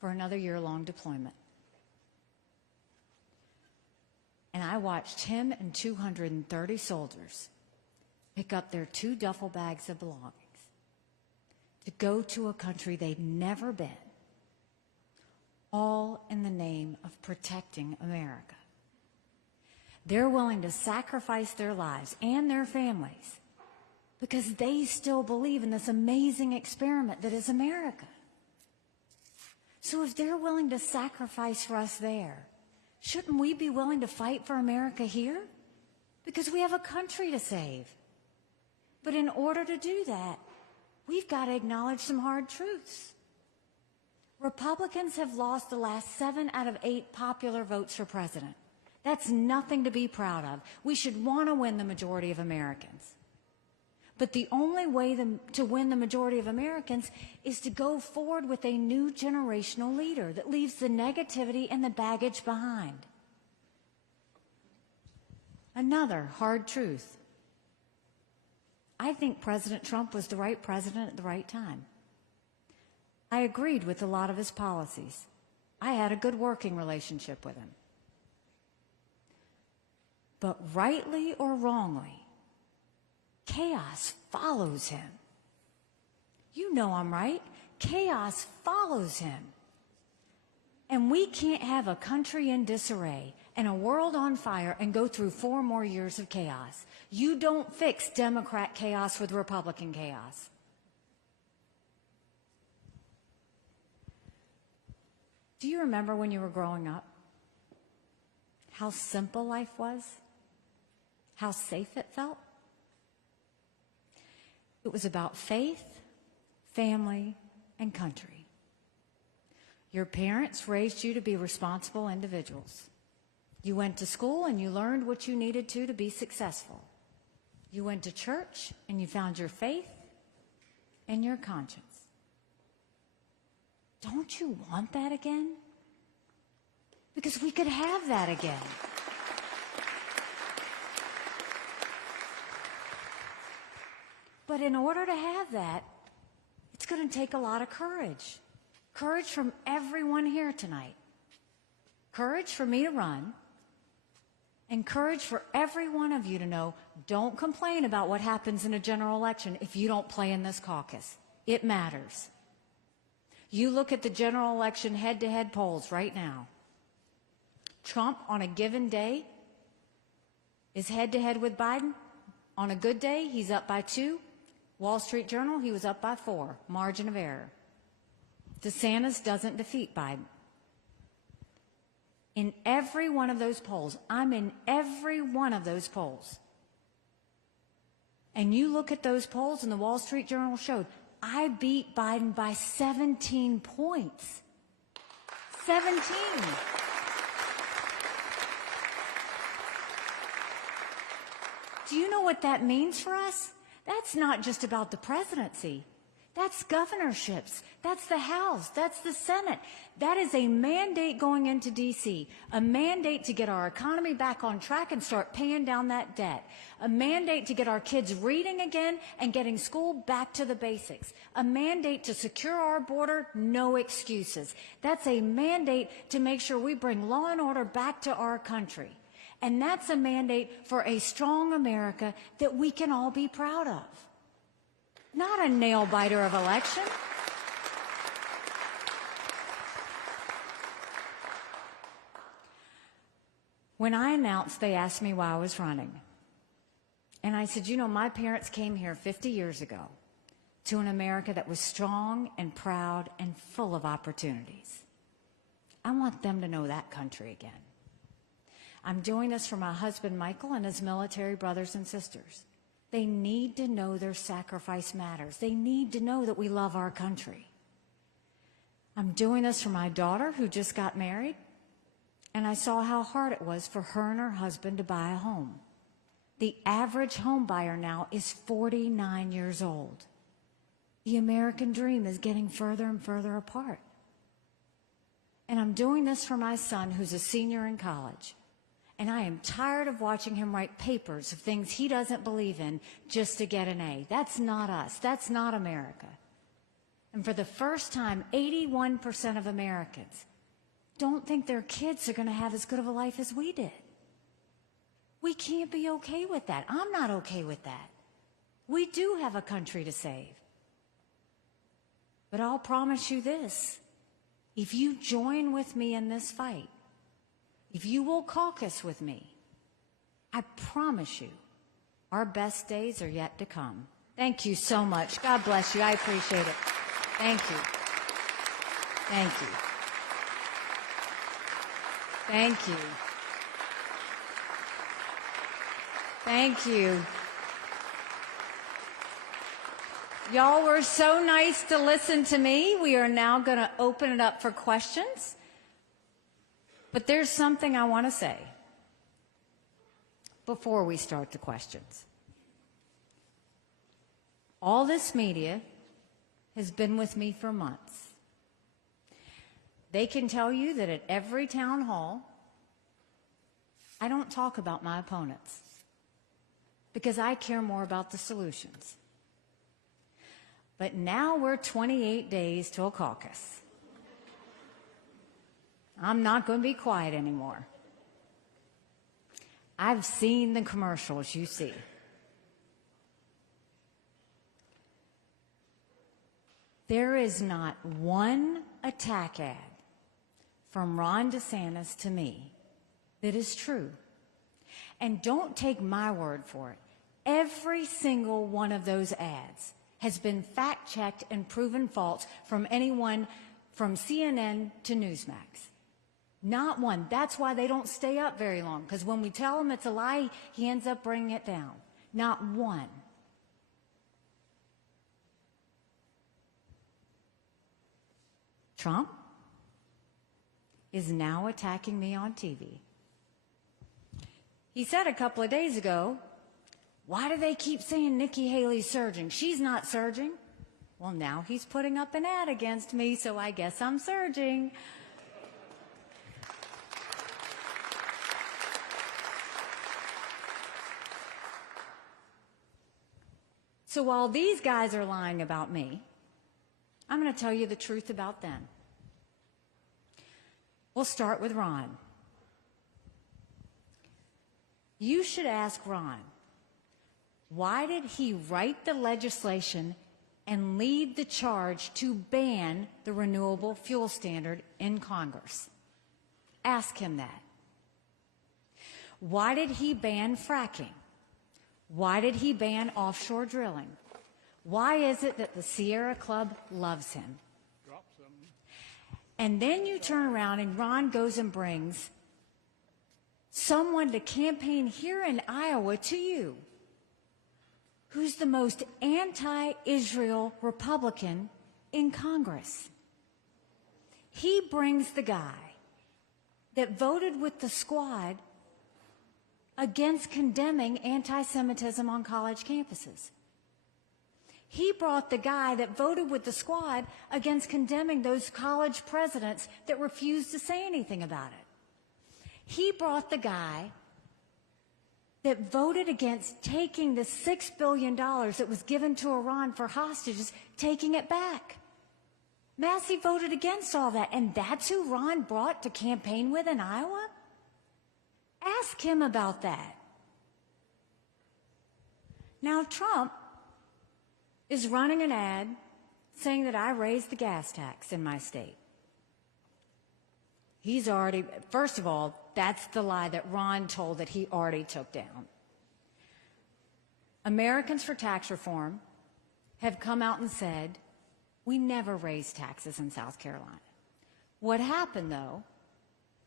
for another year-long deployment. And I watched him and 230 soldiers pick up their 2 duffel bags of belongings to go to a country they'd never been, all in the name of protecting America. They're willing to sacrifice their lives and their families because they still believe in this amazing experiment that is America. So if they're willing to sacrifice for us there, shouldn't we be willing to fight for America here? Because we have a country to save. But in order to do that, we've got to acknowledge some hard truths. Republicans have lost the last 7 out of 8 popular votes for president. That's nothing to be proud of. We should want to win the majority of Americans. But the only way to win the majority of Americans is to go forward with a new generational leader that leaves the negativity and the baggage behind. Another hard truth. I think President Trump was the right president at the right time. I agreed with a lot of his policies. I had a good working relationship with him. But rightly or wrongly, chaos follows him. You know I'm right. Chaos follows him. And we can't have a country in disarray and a world on fire and go through 4 more years of chaos. You don't fix Democrat chaos with Republican chaos. Do you remember when you were growing up? How simple life was? How safe it felt? It was about faith, family, and country. Your parents raised you to be responsible individuals. You went to school and you learned what you needed to be successful. You went to church and you found your faith and your conscience. Don't you want that again? Because we could have that again. But in order to have that, it's going to take a lot of courage. Courage from everyone here tonight. Courage for me to run. And courage for every one of you to know, don't complain about what happens in a general election if you don't play in this caucus. It matters. You look at the general election head-to-head polls right now. Trump on a given day is head-to-head with Biden. On a good day, he's up by 2. Wall Street Journal, he was up by 4. Margin of error. DeSantis doesn't defeat Biden. In every one of those polls, I'm in every one of those polls. And you look at those polls, and the Wall Street Journal showed, I beat Biden by 17 points. 17. Do you know what that means for us? That's not just about the presidency. That's governorships. That's the House. That's the Senate. That is a mandate going into D.C., a mandate to get our economy back on track and start paying down that debt, a mandate to get our kids reading again and getting school back to the basics, a mandate to secure our border, no excuses. That's a mandate to make sure we bring law and order back to our country. And that's a mandate for a strong America that we can all be proud of. Not a nail-biter of election. When I announced, they asked me why I was running. And I said, you know, my parents came here 50 years ago to an America that was strong and proud and full of opportunities. I want them to know that country again. I'm doing this for my husband, Michael, and his military brothers and sisters. They need to know their sacrifice matters. They need to know that we love our country. I'm doing this for my daughter who just got married, and I saw how hard it was for her and her husband to buy a home. The average home buyer now is 49 years old. The American dream is getting further and further apart. And I'm doing this for my son who's a senior in college. And I am tired of watching him write papers of things he doesn't believe in just to get an A. That's not us. That's not America. And for the first time, 81% of Americans don't think their kids are going to have as good of a life as we did. We can't be okay with that. I'm not okay with that. We do have a country to save. But I'll promise you this. If you join with me in this fight, if you will caucus with me, I promise you, our best days are yet to come. Thank you so much. God bless you. I appreciate it. Thank you. Thank you. Thank you. Thank you. Y'all were so nice to listen to me. We are now going to open it up for questions. But there's something I want to say before we start the questions. All this media has been with me for months. They can tell you that at every town hall, I don't talk about my opponents because I care more about the solutions. But now we're 28 days to a caucus. I'm not going to be quiet anymore. I've seen the commercials you see. There is not one attack ad from Ron DeSantis to me that is true. And don't take my word for it. Every single one of those ads has been fact-checked and proven false from anyone from CNN to Newsmax. Not one. That's why they don't stay up very long, because when we tell him it's a lie, he ends up bringing it down. Not one. Trump is now attacking me on TV. He said a couple of days ago, why do they keep saying Nikki Haley's surging? She's not surging. Well, now he's putting up an ad against me, so I guess I'm surging. So while these guys are lying about me, I'm going to tell you the truth about them. We'll start with Ron. You should ask Ron, why did he write the legislation and lead the charge to ban the renewable fuel standard in Congress? Ask him that. Why did he ban fracking? Why did he ban offshore drilling? Why is it that the Sierra Club loves him? And then you turn around and Ron goes and brings someone to campaign here in Iowa to you, who's the most anti-Israel Republican in Congress. He brings the guy that voted with the squad against condemning anti-Semitism on college campuses. He brought the guy that voted with the squad against condemning those college presidents that refused to say anything about it. He brought the guy that voted against taking the $6 billion that was given to Iran for hostages, taking it back. Massey voted against all that, and that's who Ron brought to campaign with in Iowa? Ask him about that. Now, Trump is running an ad saying that I raised the gas tax in my state. He's already, first of all, that's the lie that Ron told that he already took down. Americans for Tax Reform have come out and said, we never raised taxes in South Carolina. What happened, though,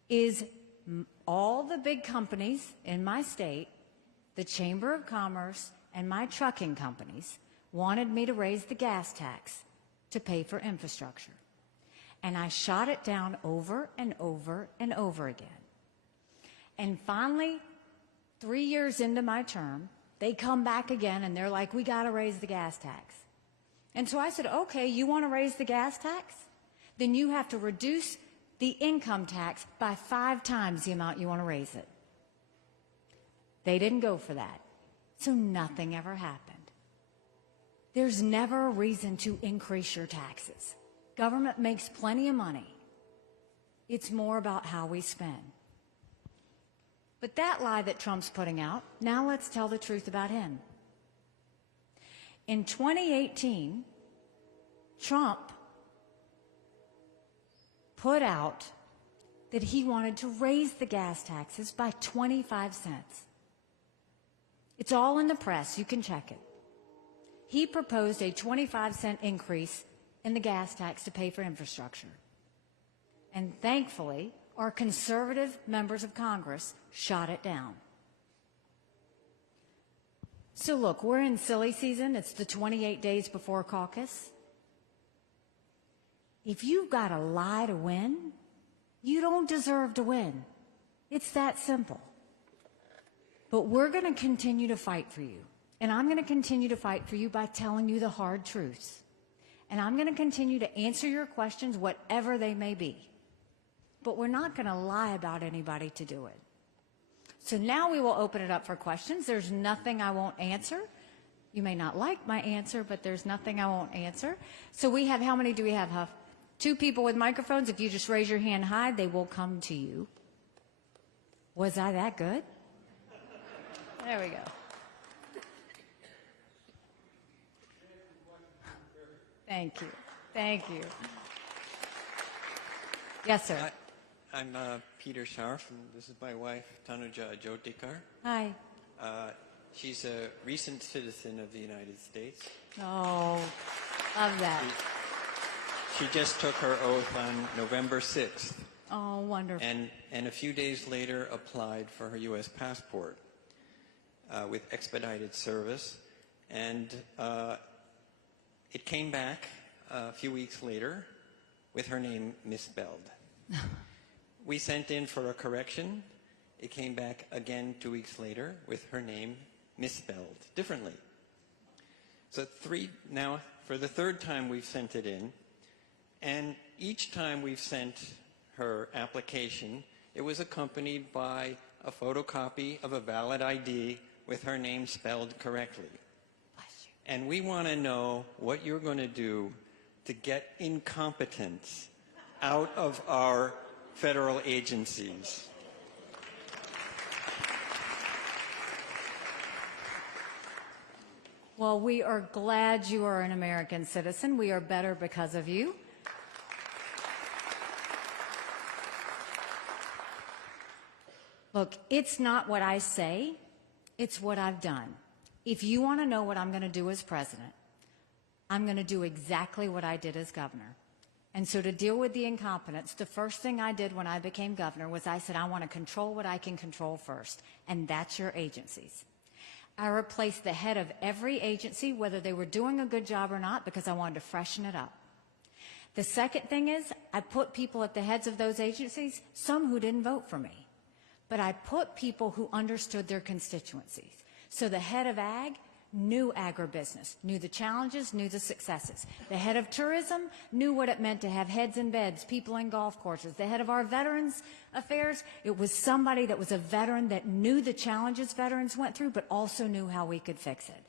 is all the big companies in my state, the Chamber of Commerce, and my trucking companies wanted me to raise the gas tax to pay for infrastructure. And I shot it down over and over and over again. And finally, 3 years into my term, they come back again and they're like, we got to raise the gas tax. And so I said, okay, you want to raise the gas tax? Then you have to reduce the income tax by 5 times the amount you want to raise it. They didn't go for that. So nothing ever happened. There's never a reason to increase your taxes. Government makes plenty of money. It's more about how we spend. But that lie that Trump's putting out, now let's tell the truth about him. In 2018, Trump put out that he wanted to raise the gas taxes by 25 cents. It's all in the press. You can check it. He proposed a 25-cent increase in the gas tax to pay for infrastructure. And thankfully, our conservative members of Congress shot it down. So look, we're in silly season. It's the 28 days before caucus. If you've got to lie to win, you don't deserve to win. It's that simple. But we're going to continue to fight for you. And I'm going to continue to fight for you by telling you the hard truths. And I'm going to continue to answer your questions, whatever they may be. But we're not going to lie about anybody to do it. So now we will open it up for questions. There's nothing I won't answer. You may not like my answer, but there's nothing I won't answer. So we have, how many do we have, Huff? 2 people with microphones. If you just raise your hand high, they will come to you. Was I that good? There we go. Thank you. Thank you. Yes, sir. I'm Peter Scharf, and this is my wife, Tanuja Jyotikar. Hi. She's a recent citizen of the United States. Oh, love that. She just took her oath on November 6th. Oh, wonderful. And a few days later applied for her U.S. passport with expedited service. And it came back a few weeks later with her name misspelled. We sent in for a correction. It came back again 2 weeks later with her name misspelled differently. So now, for the third time we've sent it in, and each time we've sent her application, it was accompanied by a photocopy of a valid ID with her name spelled correctly. And we want to know what you're going to do to get incompetence out of our federal agencies. Well, we are glad you are an American citizen. We are better because of you. Look, it's not what I say, it's what I've done. If you want to know what I'm going to do as president, I'm going to do exactly what I did as governor. And so to deal with the incompetence, the first thing I did when I became governor was I said, I want to control what I can control first, and that's your agencies. I replaced the head of every agency, whether they were doing a good job or not, because I wanted to freshen it up. The second thing is I put people at the heads of those agencies, some who didn't vote for me. But I put people who understood their constituencies. So the head of ag knew agribusiness, knew the challenges, knew the successes. The head of tourism knew what it meant to have heads in beds, people in golf courses. The head of our veterans affairs, it was somebody that was a veteran that knew the challenges veterans went through, but also knew how we could fix it.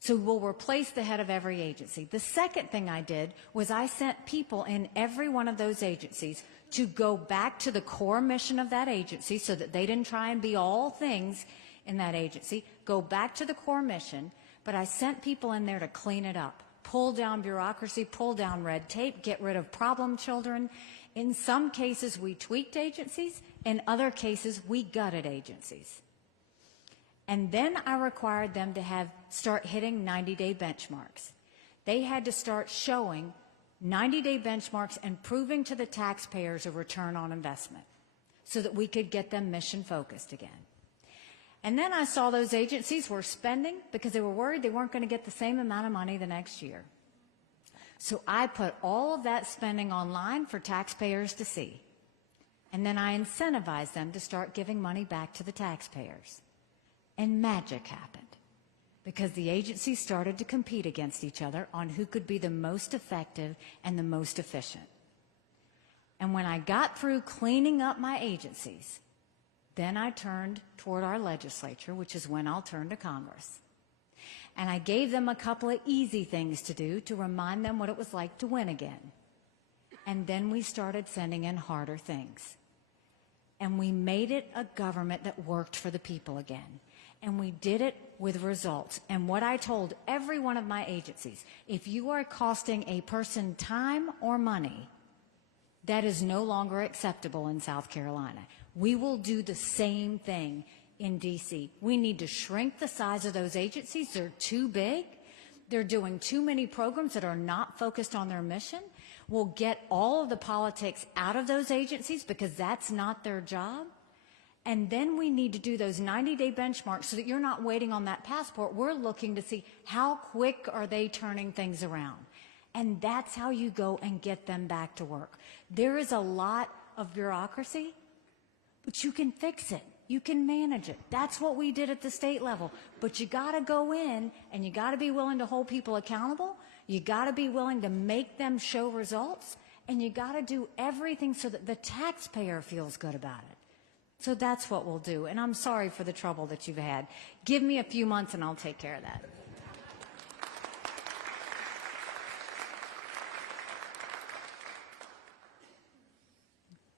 So we'll replace the head of every agency. The second thing I did was I sent people in every one of those agencies to go back to the core mission of that agency so that they didn't try and be all things in that agency, go back to the core mission, but I sent people in there to clean it up, pull down bureaucracy, pull down red tape, get rid of problem children. In some cases, we tweaked agencies. In other cases, we gutted agencies. And then I required them to start hitting 90-day benchmarks. They had to start showing 90-day benchmarks and proving to the taxpayers a return on investment so that we could get them mission-focused again. And then I saw those agencies were spending because they were worried they weren't going to get the same amount of money the next year. So I put all of that spending online for taxpayers to see. And then I incentivized them to start giving money back to the taxpayers. And magic happened because the agencies started to compete against each other on who could be the most effective and the most efficient. And when I got through cleaning up my agencies, then I turned toward our legislature, which is when I'll turn to Congress. And I gave them a couple of easy things to do to remind them what it was like to win again. And then we started sending in harder things. And we made it a government that worked for the people again. And we did it with results. And what I told every one of my agencies, if you are costing a person time or money, that is no longer acceptable in South Carolina. We will do the same thing in D.C. We need to shrink the size of those agencies. They're too big. They're doing too many programs that are not focused on their mission. We'll get all of the politics out of those agencies because that's not their job. And then we need to do those 90-day benchmarks so that you're not waiting on that passport. We're looking to see how quick are they turning things around. And that's how you go and get them back to work. There is a lot of bureaucracy, but you can fix it. You can manage it. That's what we did at the state level. But you got to go in and you got to be willing to hold people accountable. You got to be willing to make them show results. And you got to do everything so that the taxpayer feels good about it. So that's what we'll do. And I'm sorry for the trouble that you've had. Give me a few months and I'll take care of that.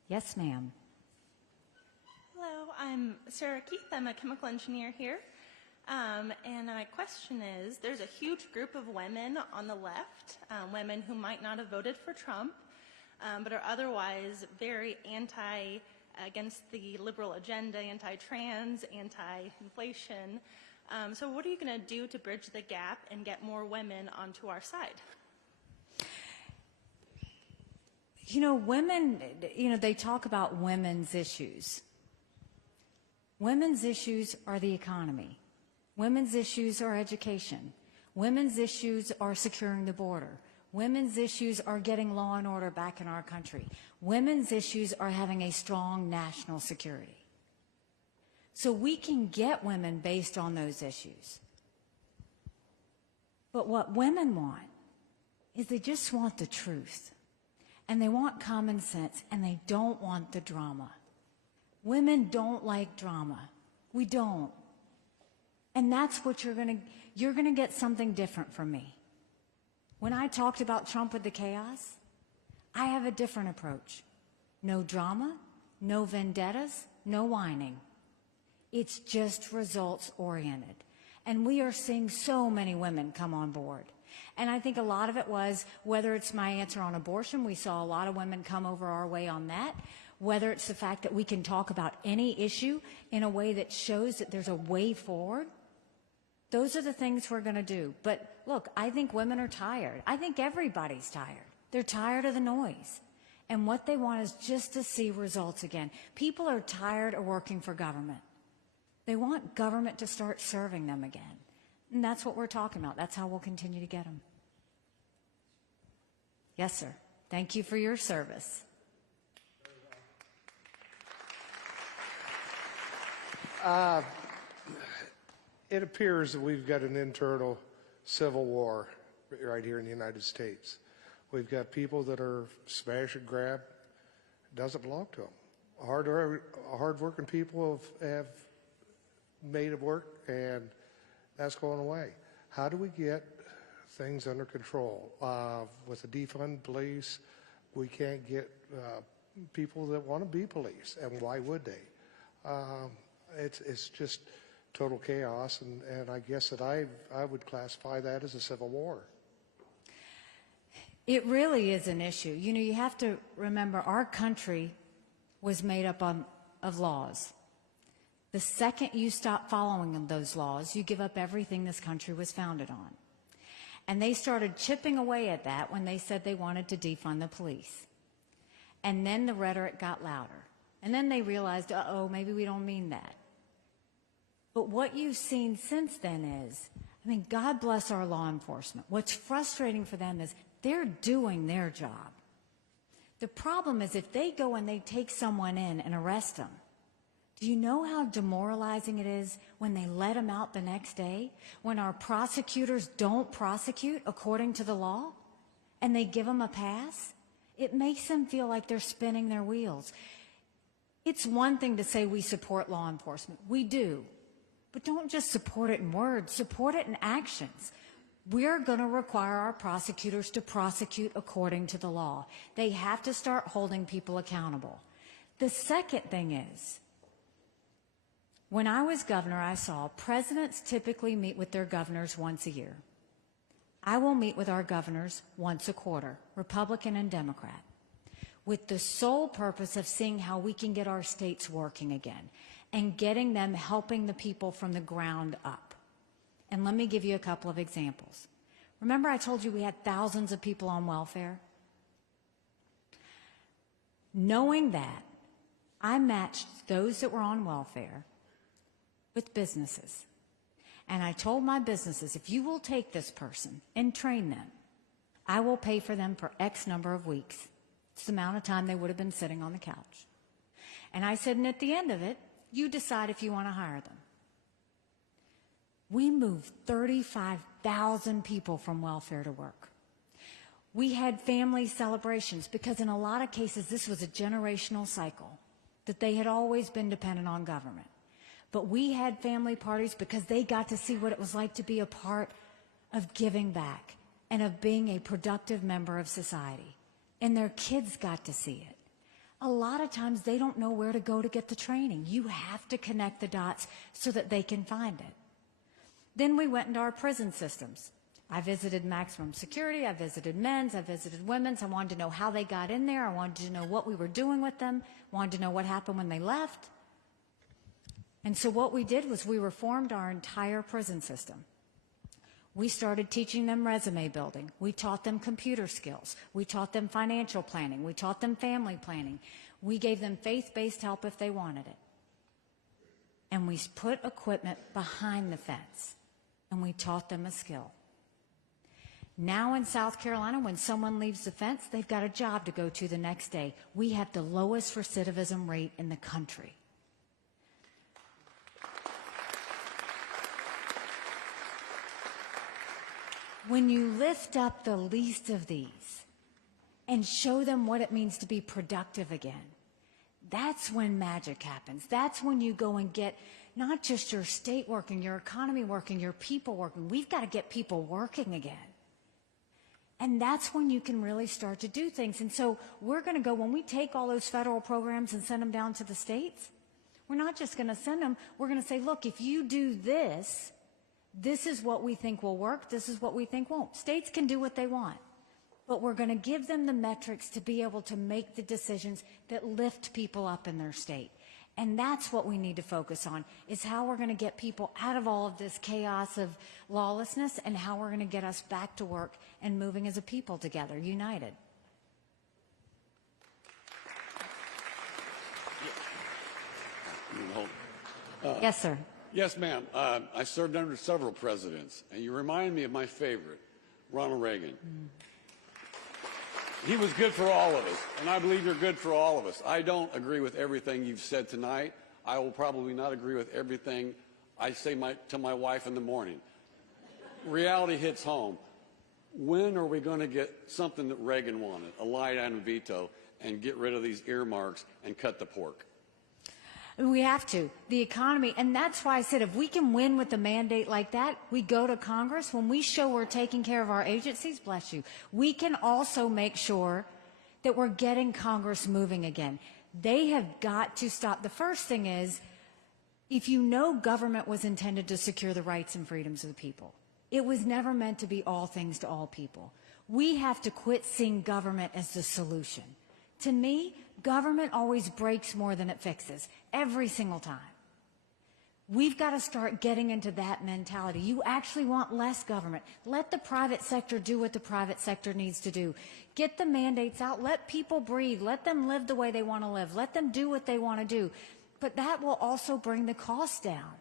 Yes, ma'am. Hello, I'm Sarah Keith. I'm a chemical engineer here. And my question is, there's a huge group of women on the left, women who might not have voted for Trump, but are otherwise very against the liberal agenda, anti-trans, anti-inflation. So what are you going to do to bridge the gap and get more women onto our side? You know, women, they talk about women's issues. Women's issues are the economy. Women's issues are education. Women's issues are securing the border. Women's issues are getting law and order back in our country. Women's issues are having a strong national security. So we can get women based on those issues. But what women want is they just want the truth. And they want common sense, and they don't want the drama. Women don't like drama. We don't. And that's what you're going to get something different from me. When I talked about Trump with the chaos, I have a different approach. No drama, no vendettas, no whining. It's just results oriented. And we are seeing so many women come on board. And I think a lot of it was, whether it's my answer on abortion, we saw a lot of women come over our way on that. Whether it's the fact that we can talk about any issue in a way that shows that there's a way forward. Those are the things we're going to do. But look, I think women are tired. I think everybody's tired. They're tired of the noise. And what they want is just to see results again. People are tired of working for government. They want government to start serving them again. And that's what we're talking about. That's how we'll continue to get them. Yes, sir. Thank you for your service. It appears that we've got an internal civil war right here in the United States. We've got people that are smash and grab. It doesn't belong to them. Hard-working people have made it work, and that's going away. How do we get things under control? With the defund police, we can't get people that want to be police, and why would they? It's just total chaos, and I guess that I would classify that as a civil war. It really is an issue. You know, you have to remember our country was made up of laws. The second you stop following those laws, you give up everything this country was founded on. And they started chipping away at that when they said they wanted to defund the police. And then the rhetoric got louder. And then they realized, uh-oh, maybe we don't mean that. But what you've seen since then is, I mean, God bless our law enforcement. What's frustrating for them is they're doing their job. The problem is if they go and they take someone in and arrest them, do you know how demoralizing it is when they let them out the next day? When our prosecutors don't prosecute according to the law and they give them a pass? It makes them feel like they're spinning their wheels. It's one thing to say we support law enforcement. We do. But don't just support it in words, support it in actions. We're going to require our prosecutors to prosecute according to the law. They have to start holding people accountable. The second thing is, when I was governor, I saw presidents typically meet with their governors once a year. I will meet with our governors once a quarter, Republican and Democrat, with the sole purpose of seeing how we can get our states working again and getting them helping the people from the ground up. And let me give you a couple of examples. Remember I told you we had thousands of people on welfare? Knowing that, I matched those that were on welfare with businesses. And I told my businesses, if you will take this person and train them, I will pay for them for X number of weeks. It's the amount of time they would have been sitting on the couch. And I said, and at the end of it, you decide if you want to hire them. We moved 35,000 people from welfare to work. We had family celebrations because in a lot of cases this was a generational cycle that they had always been dependent on government. But we had family parties because they got to see what it was like to be a part of giving back and of being a productive member of society. And their kids got to see it. A lot of times they don't know where to go to get the training. You have to connect the dots so that they can find it. Then we went into our prison systems. I visited maximum security, I visited men's, I visited women's. I wanted to know how they got in there. I wanted to know what we were doing with them. Wanted to know what happened when they left. And so what we did was we reformed our entire prison system. We started teaching them resume building. We taught them computer skills. We taught them financial planning. We taught them family planning. We gave them faith-based help if they wanted it. And we put equipment behind the fence, and we taught them a skill. Now in South Carolina, when someone leaves the fence, they've got a job to go to the next day. We have the lowest recidivism rate in the country. When you lift up the least of these and show them what it means to be productive again, that's when magic happens. That's when you go and get not just your state working, your economy working, your people working. We've got to get people working again. And that's when you can really start to do things. And so we're going to go, when we take all those federal programs and send them down to the states, we're not just going to send them. We're going to say, look, if you do this, this is what we think will work. This is what we think won't. States can do what they want. But we're going to give them the metrics to be able to make the decisions that lift people up in their state. And that's what we need to focus on, is how we're going to get people out of all of this chaos of lawlessness and how we're going to get us back to work and moving as a people together, united. Yes, sir. Yes, ma'am. I served under several presidents, and you remind me of my favorite, Ronald Reagan. He was good for all of us, and I believe you're good for all of us. I don't agree with everything you've said tonight. I will probably not agree with everything I say to my wife in the morning. Reality hits home. When are we going to get something that Reagan wanted, a light-item veto, and get rid of these earmarks and cut the pork? We have to. The economy, and that's why I said if we can win with a mandate like that, we go to Congress. When we show we're taking care of our agencies, bless you, we can also make sure that we're getting Congress moving again. They have got to stop. The first thing is, if you know government was intended to secure the rights and freedoms of the people, it was never meant to be all things to all people. We have to quit seeing government as the solution. To me, government always breaks more than it fixes, every single time. We've got to start getting into that mentality. You actually want less government. Let the private sector do what the private sector needs to do. Get the mandates out. Let people breathe. Let them live the way they want to live. Let them do what they want to do. But that will also bring the costs down.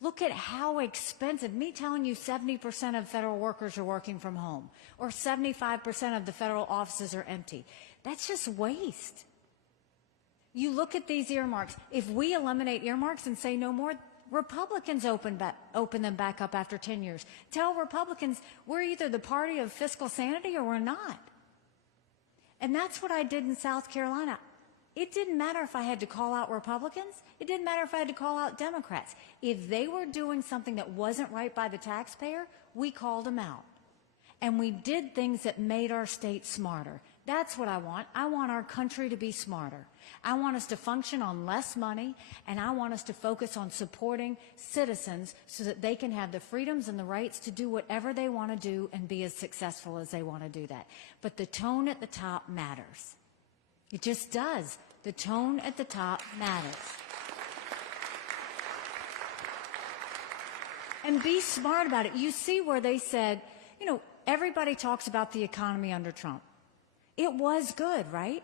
Look at how expensive, me telling you 70% of federal workers are working from home, or 75% of the federal offices are empty. That's just waste. You look at these earmarks. If we eliminate earmarks and say no more, Republicans open them back up after 10 years. Tell Republicans we're either the party of fiscal sanity or we're not. And that's what I did in South Carolina. It didn't matter if I had to call out Republicans. It didn't matter if I had to call out Democrats. If they were doing something that wasn't right by the taxpayer, we called them out. And we did things that made our state smarter. That's what I want. I want our country to be smarter. I want us to function on less money, and I want us to focus on supporting citizens so that they can have the freedoms and the rights to do whatever they want to do and be as successful as they want to do that. But the tone at the top matters. It just does. The tone at the top matters. And be smart about it. You see where they said, you know, everybody talks about the economy under Trump. It was good, right?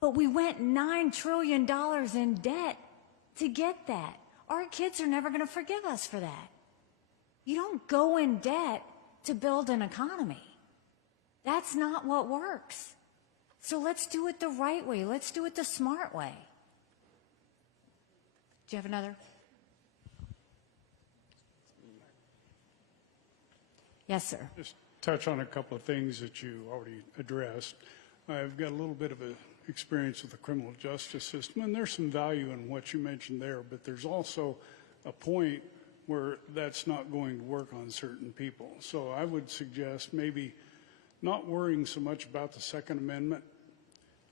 But we went $9 trillion in debt to get that. Our kids are never going to forgive us for that. You don't go in debt to build an economy. That's not what works. So let's do it the right way. Let's do it the smart way. Do you have another? Yes, sir. Just touch on a couple of things that you already addressed. I've got a little bit of experience with the criminal justice system, and there's some value in what you mentioned there, but there's also a point where that's not going to work on certain people. So I would suggest maybe not worrying so much about the Second Amendment,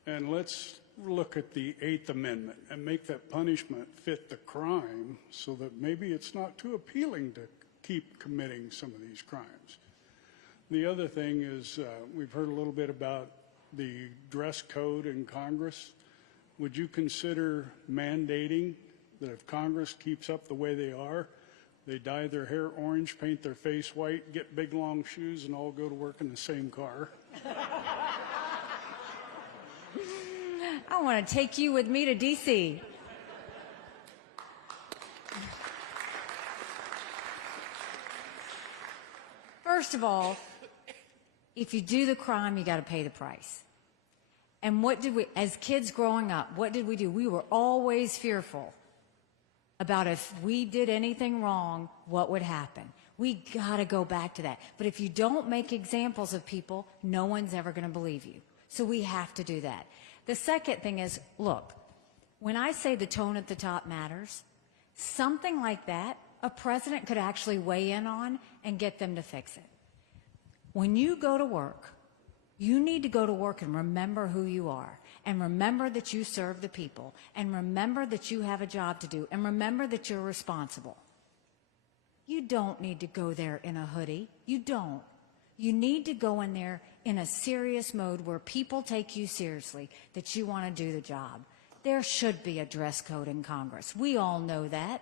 and let's look at the Eighth Amendment and make that punishment fit the crime so that maybe it's not too appealing to keep committing some of these crimes. The other thing is we've heard a little bit about the dress code in Congress. Would you consider mandating that if Congress keeps up the way they are, they dye their hair orange, paint their face white, get big long shoes, and all go to work in the same car? I want to take you with me to D.C. First of all, if you do the crime, you got to pay the price. And what did we, as kids growing up, what did we do? We were always fearful about if we did anything wrong, what would happen. We got to go back to that. But if you don't make examples of people, no one's ever going to believe you. So we have to do that. The second thing is, look, when I say the tone at the top matters, something like that, a president could actually weigh in on and get them to fix it. When you go to work, you need to go to work and remember who you are, and remember that you serve the people, and remember that you have a job to do, and remember that you're responsible. You don't need to go there in a hoodie. You don't. You need to go in there in a serious mode where people take you seriously, that you want to do the job. There should be a dress code in Congress. We all know that.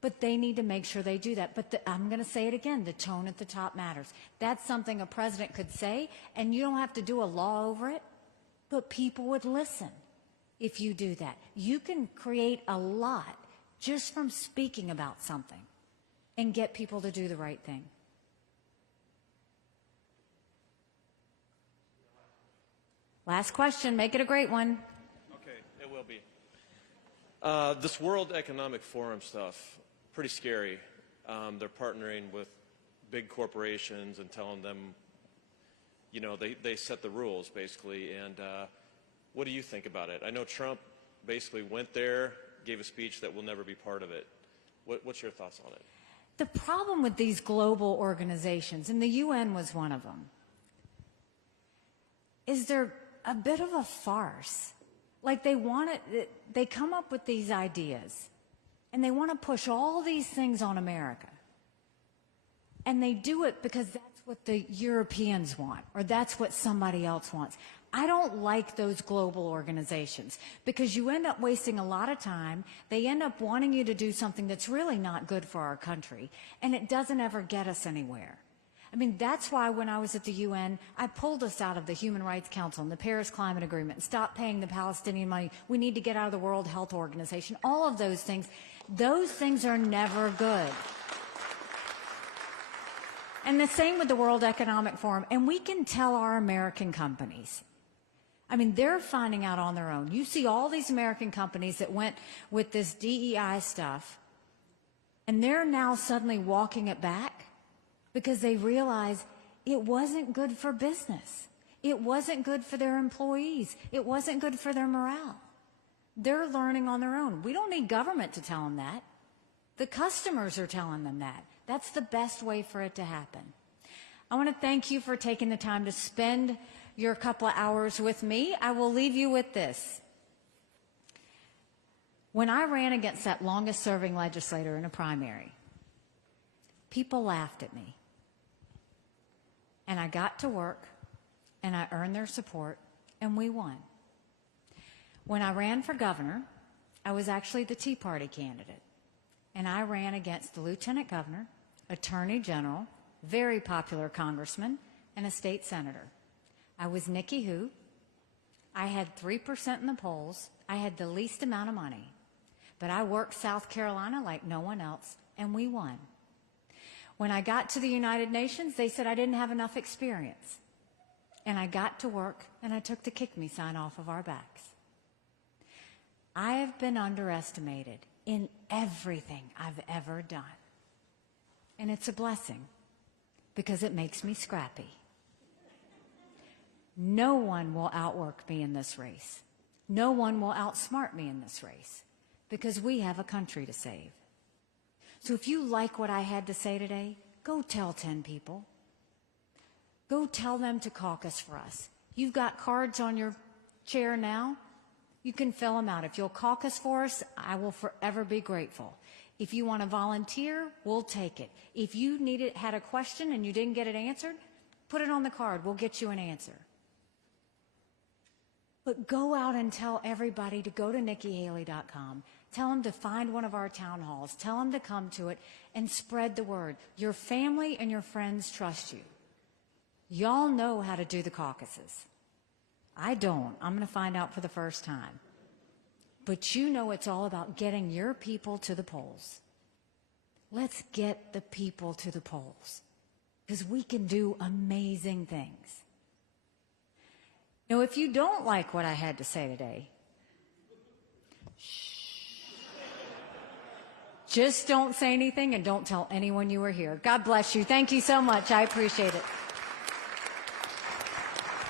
But they need to make sure they do that. But I'm going to say it again, the tone at the top matters. That's something a president could say, and you don't have to do a law over it, but people would listen if you do that. You can create a lot just from speaking about something and get people to do the right thing. Last question. Make it a great one. Okay, it will be. This World Economic Forum stuff, pretty scary. They're partnering with big corporations and telling them, you know, they set the rules, basically. And what do you think about it? I know Trump basically went there, gave a speech that will never be part of it. What's your thoughts on it? The problem with these global organizations, and the UN was one of them, is they're a bit of a farce. Like they come up with these ideas, and they want to push all these things on America. And they do it because that's what the Europeans want, or that's what somebody else wants. I don't like those global organizations because you end up wasting a lot of time. They end up wanting you to do something that's really not good for our country, and it doesn't ever get us anywhere. I mean, that's why when I was at the UN, I pulled us out of the Human Rights Council and the Paris Climate Agreement, and stopped paying the Palestinian money. We need to get out of the World Health Organization. All of those things are never good. And the same with the World Economic Forum. And we can tell our American companies, I mean, they're finding out on their own. You see all these American companies that went with this DEI stuff, and they're now suddenly walking it back because they realize it wasn't good for business. It wasn't good for their employees. It wasn't good for their morale. They're learning on their own. We don't need government to tell them that. The customers are telling them that. That's the best way for it to happen. I want to thank you for taking the time to spend your couple of hours with me. I will leave you with this. When I ran against that longest-serving legislator in a primary, people laughed at me. And I got to work, and I earned their support, and we won. When I ran for governor, I was actually the Tea Party candidate. And I ran against the lieutenant governor, attorney general, very popular congressman, and a state senator. I was Nikki who? I had 3% in the polls. I had the least amount of money. But I worked South Carolina like no one else, and we won. When I got to the United Nations, they said I didn't have enough experience. And I got to work, and I took the kick me sign off of our backs. I have been underestimated in everything I've ever done. And it's a blessing because it makes me scrappy. No one will outwork me in this race. No one will outsmart me in this race because we have a country to save. So if you like what I had to say today, go tell 10 people. Go tell them to caucus for us. You've got cards on your chair now. You can fill them out. If you'll caucus for us, I will forever be grateful. If you want to volunteer, we'll take it. If you had a question and you didn't get it answered, put it on the card. We'll get you an answer. But go out and tell everybody to go to NikkiHaley.com. Tell them to find one of our town halls. Tell them to come to it and spread the word. Your family and your friends trust you. Y'all know how to do the caucuses. I don't. I'm going to find out for the first time. But you know it's all about getting your people to the polls. Let's get the people to the polls because we can do amazing things. Now, if you don't like what I had to say today, Just don't say anything and don't tell anyone you were here. God bless you. Thank you so much. I appreciate it.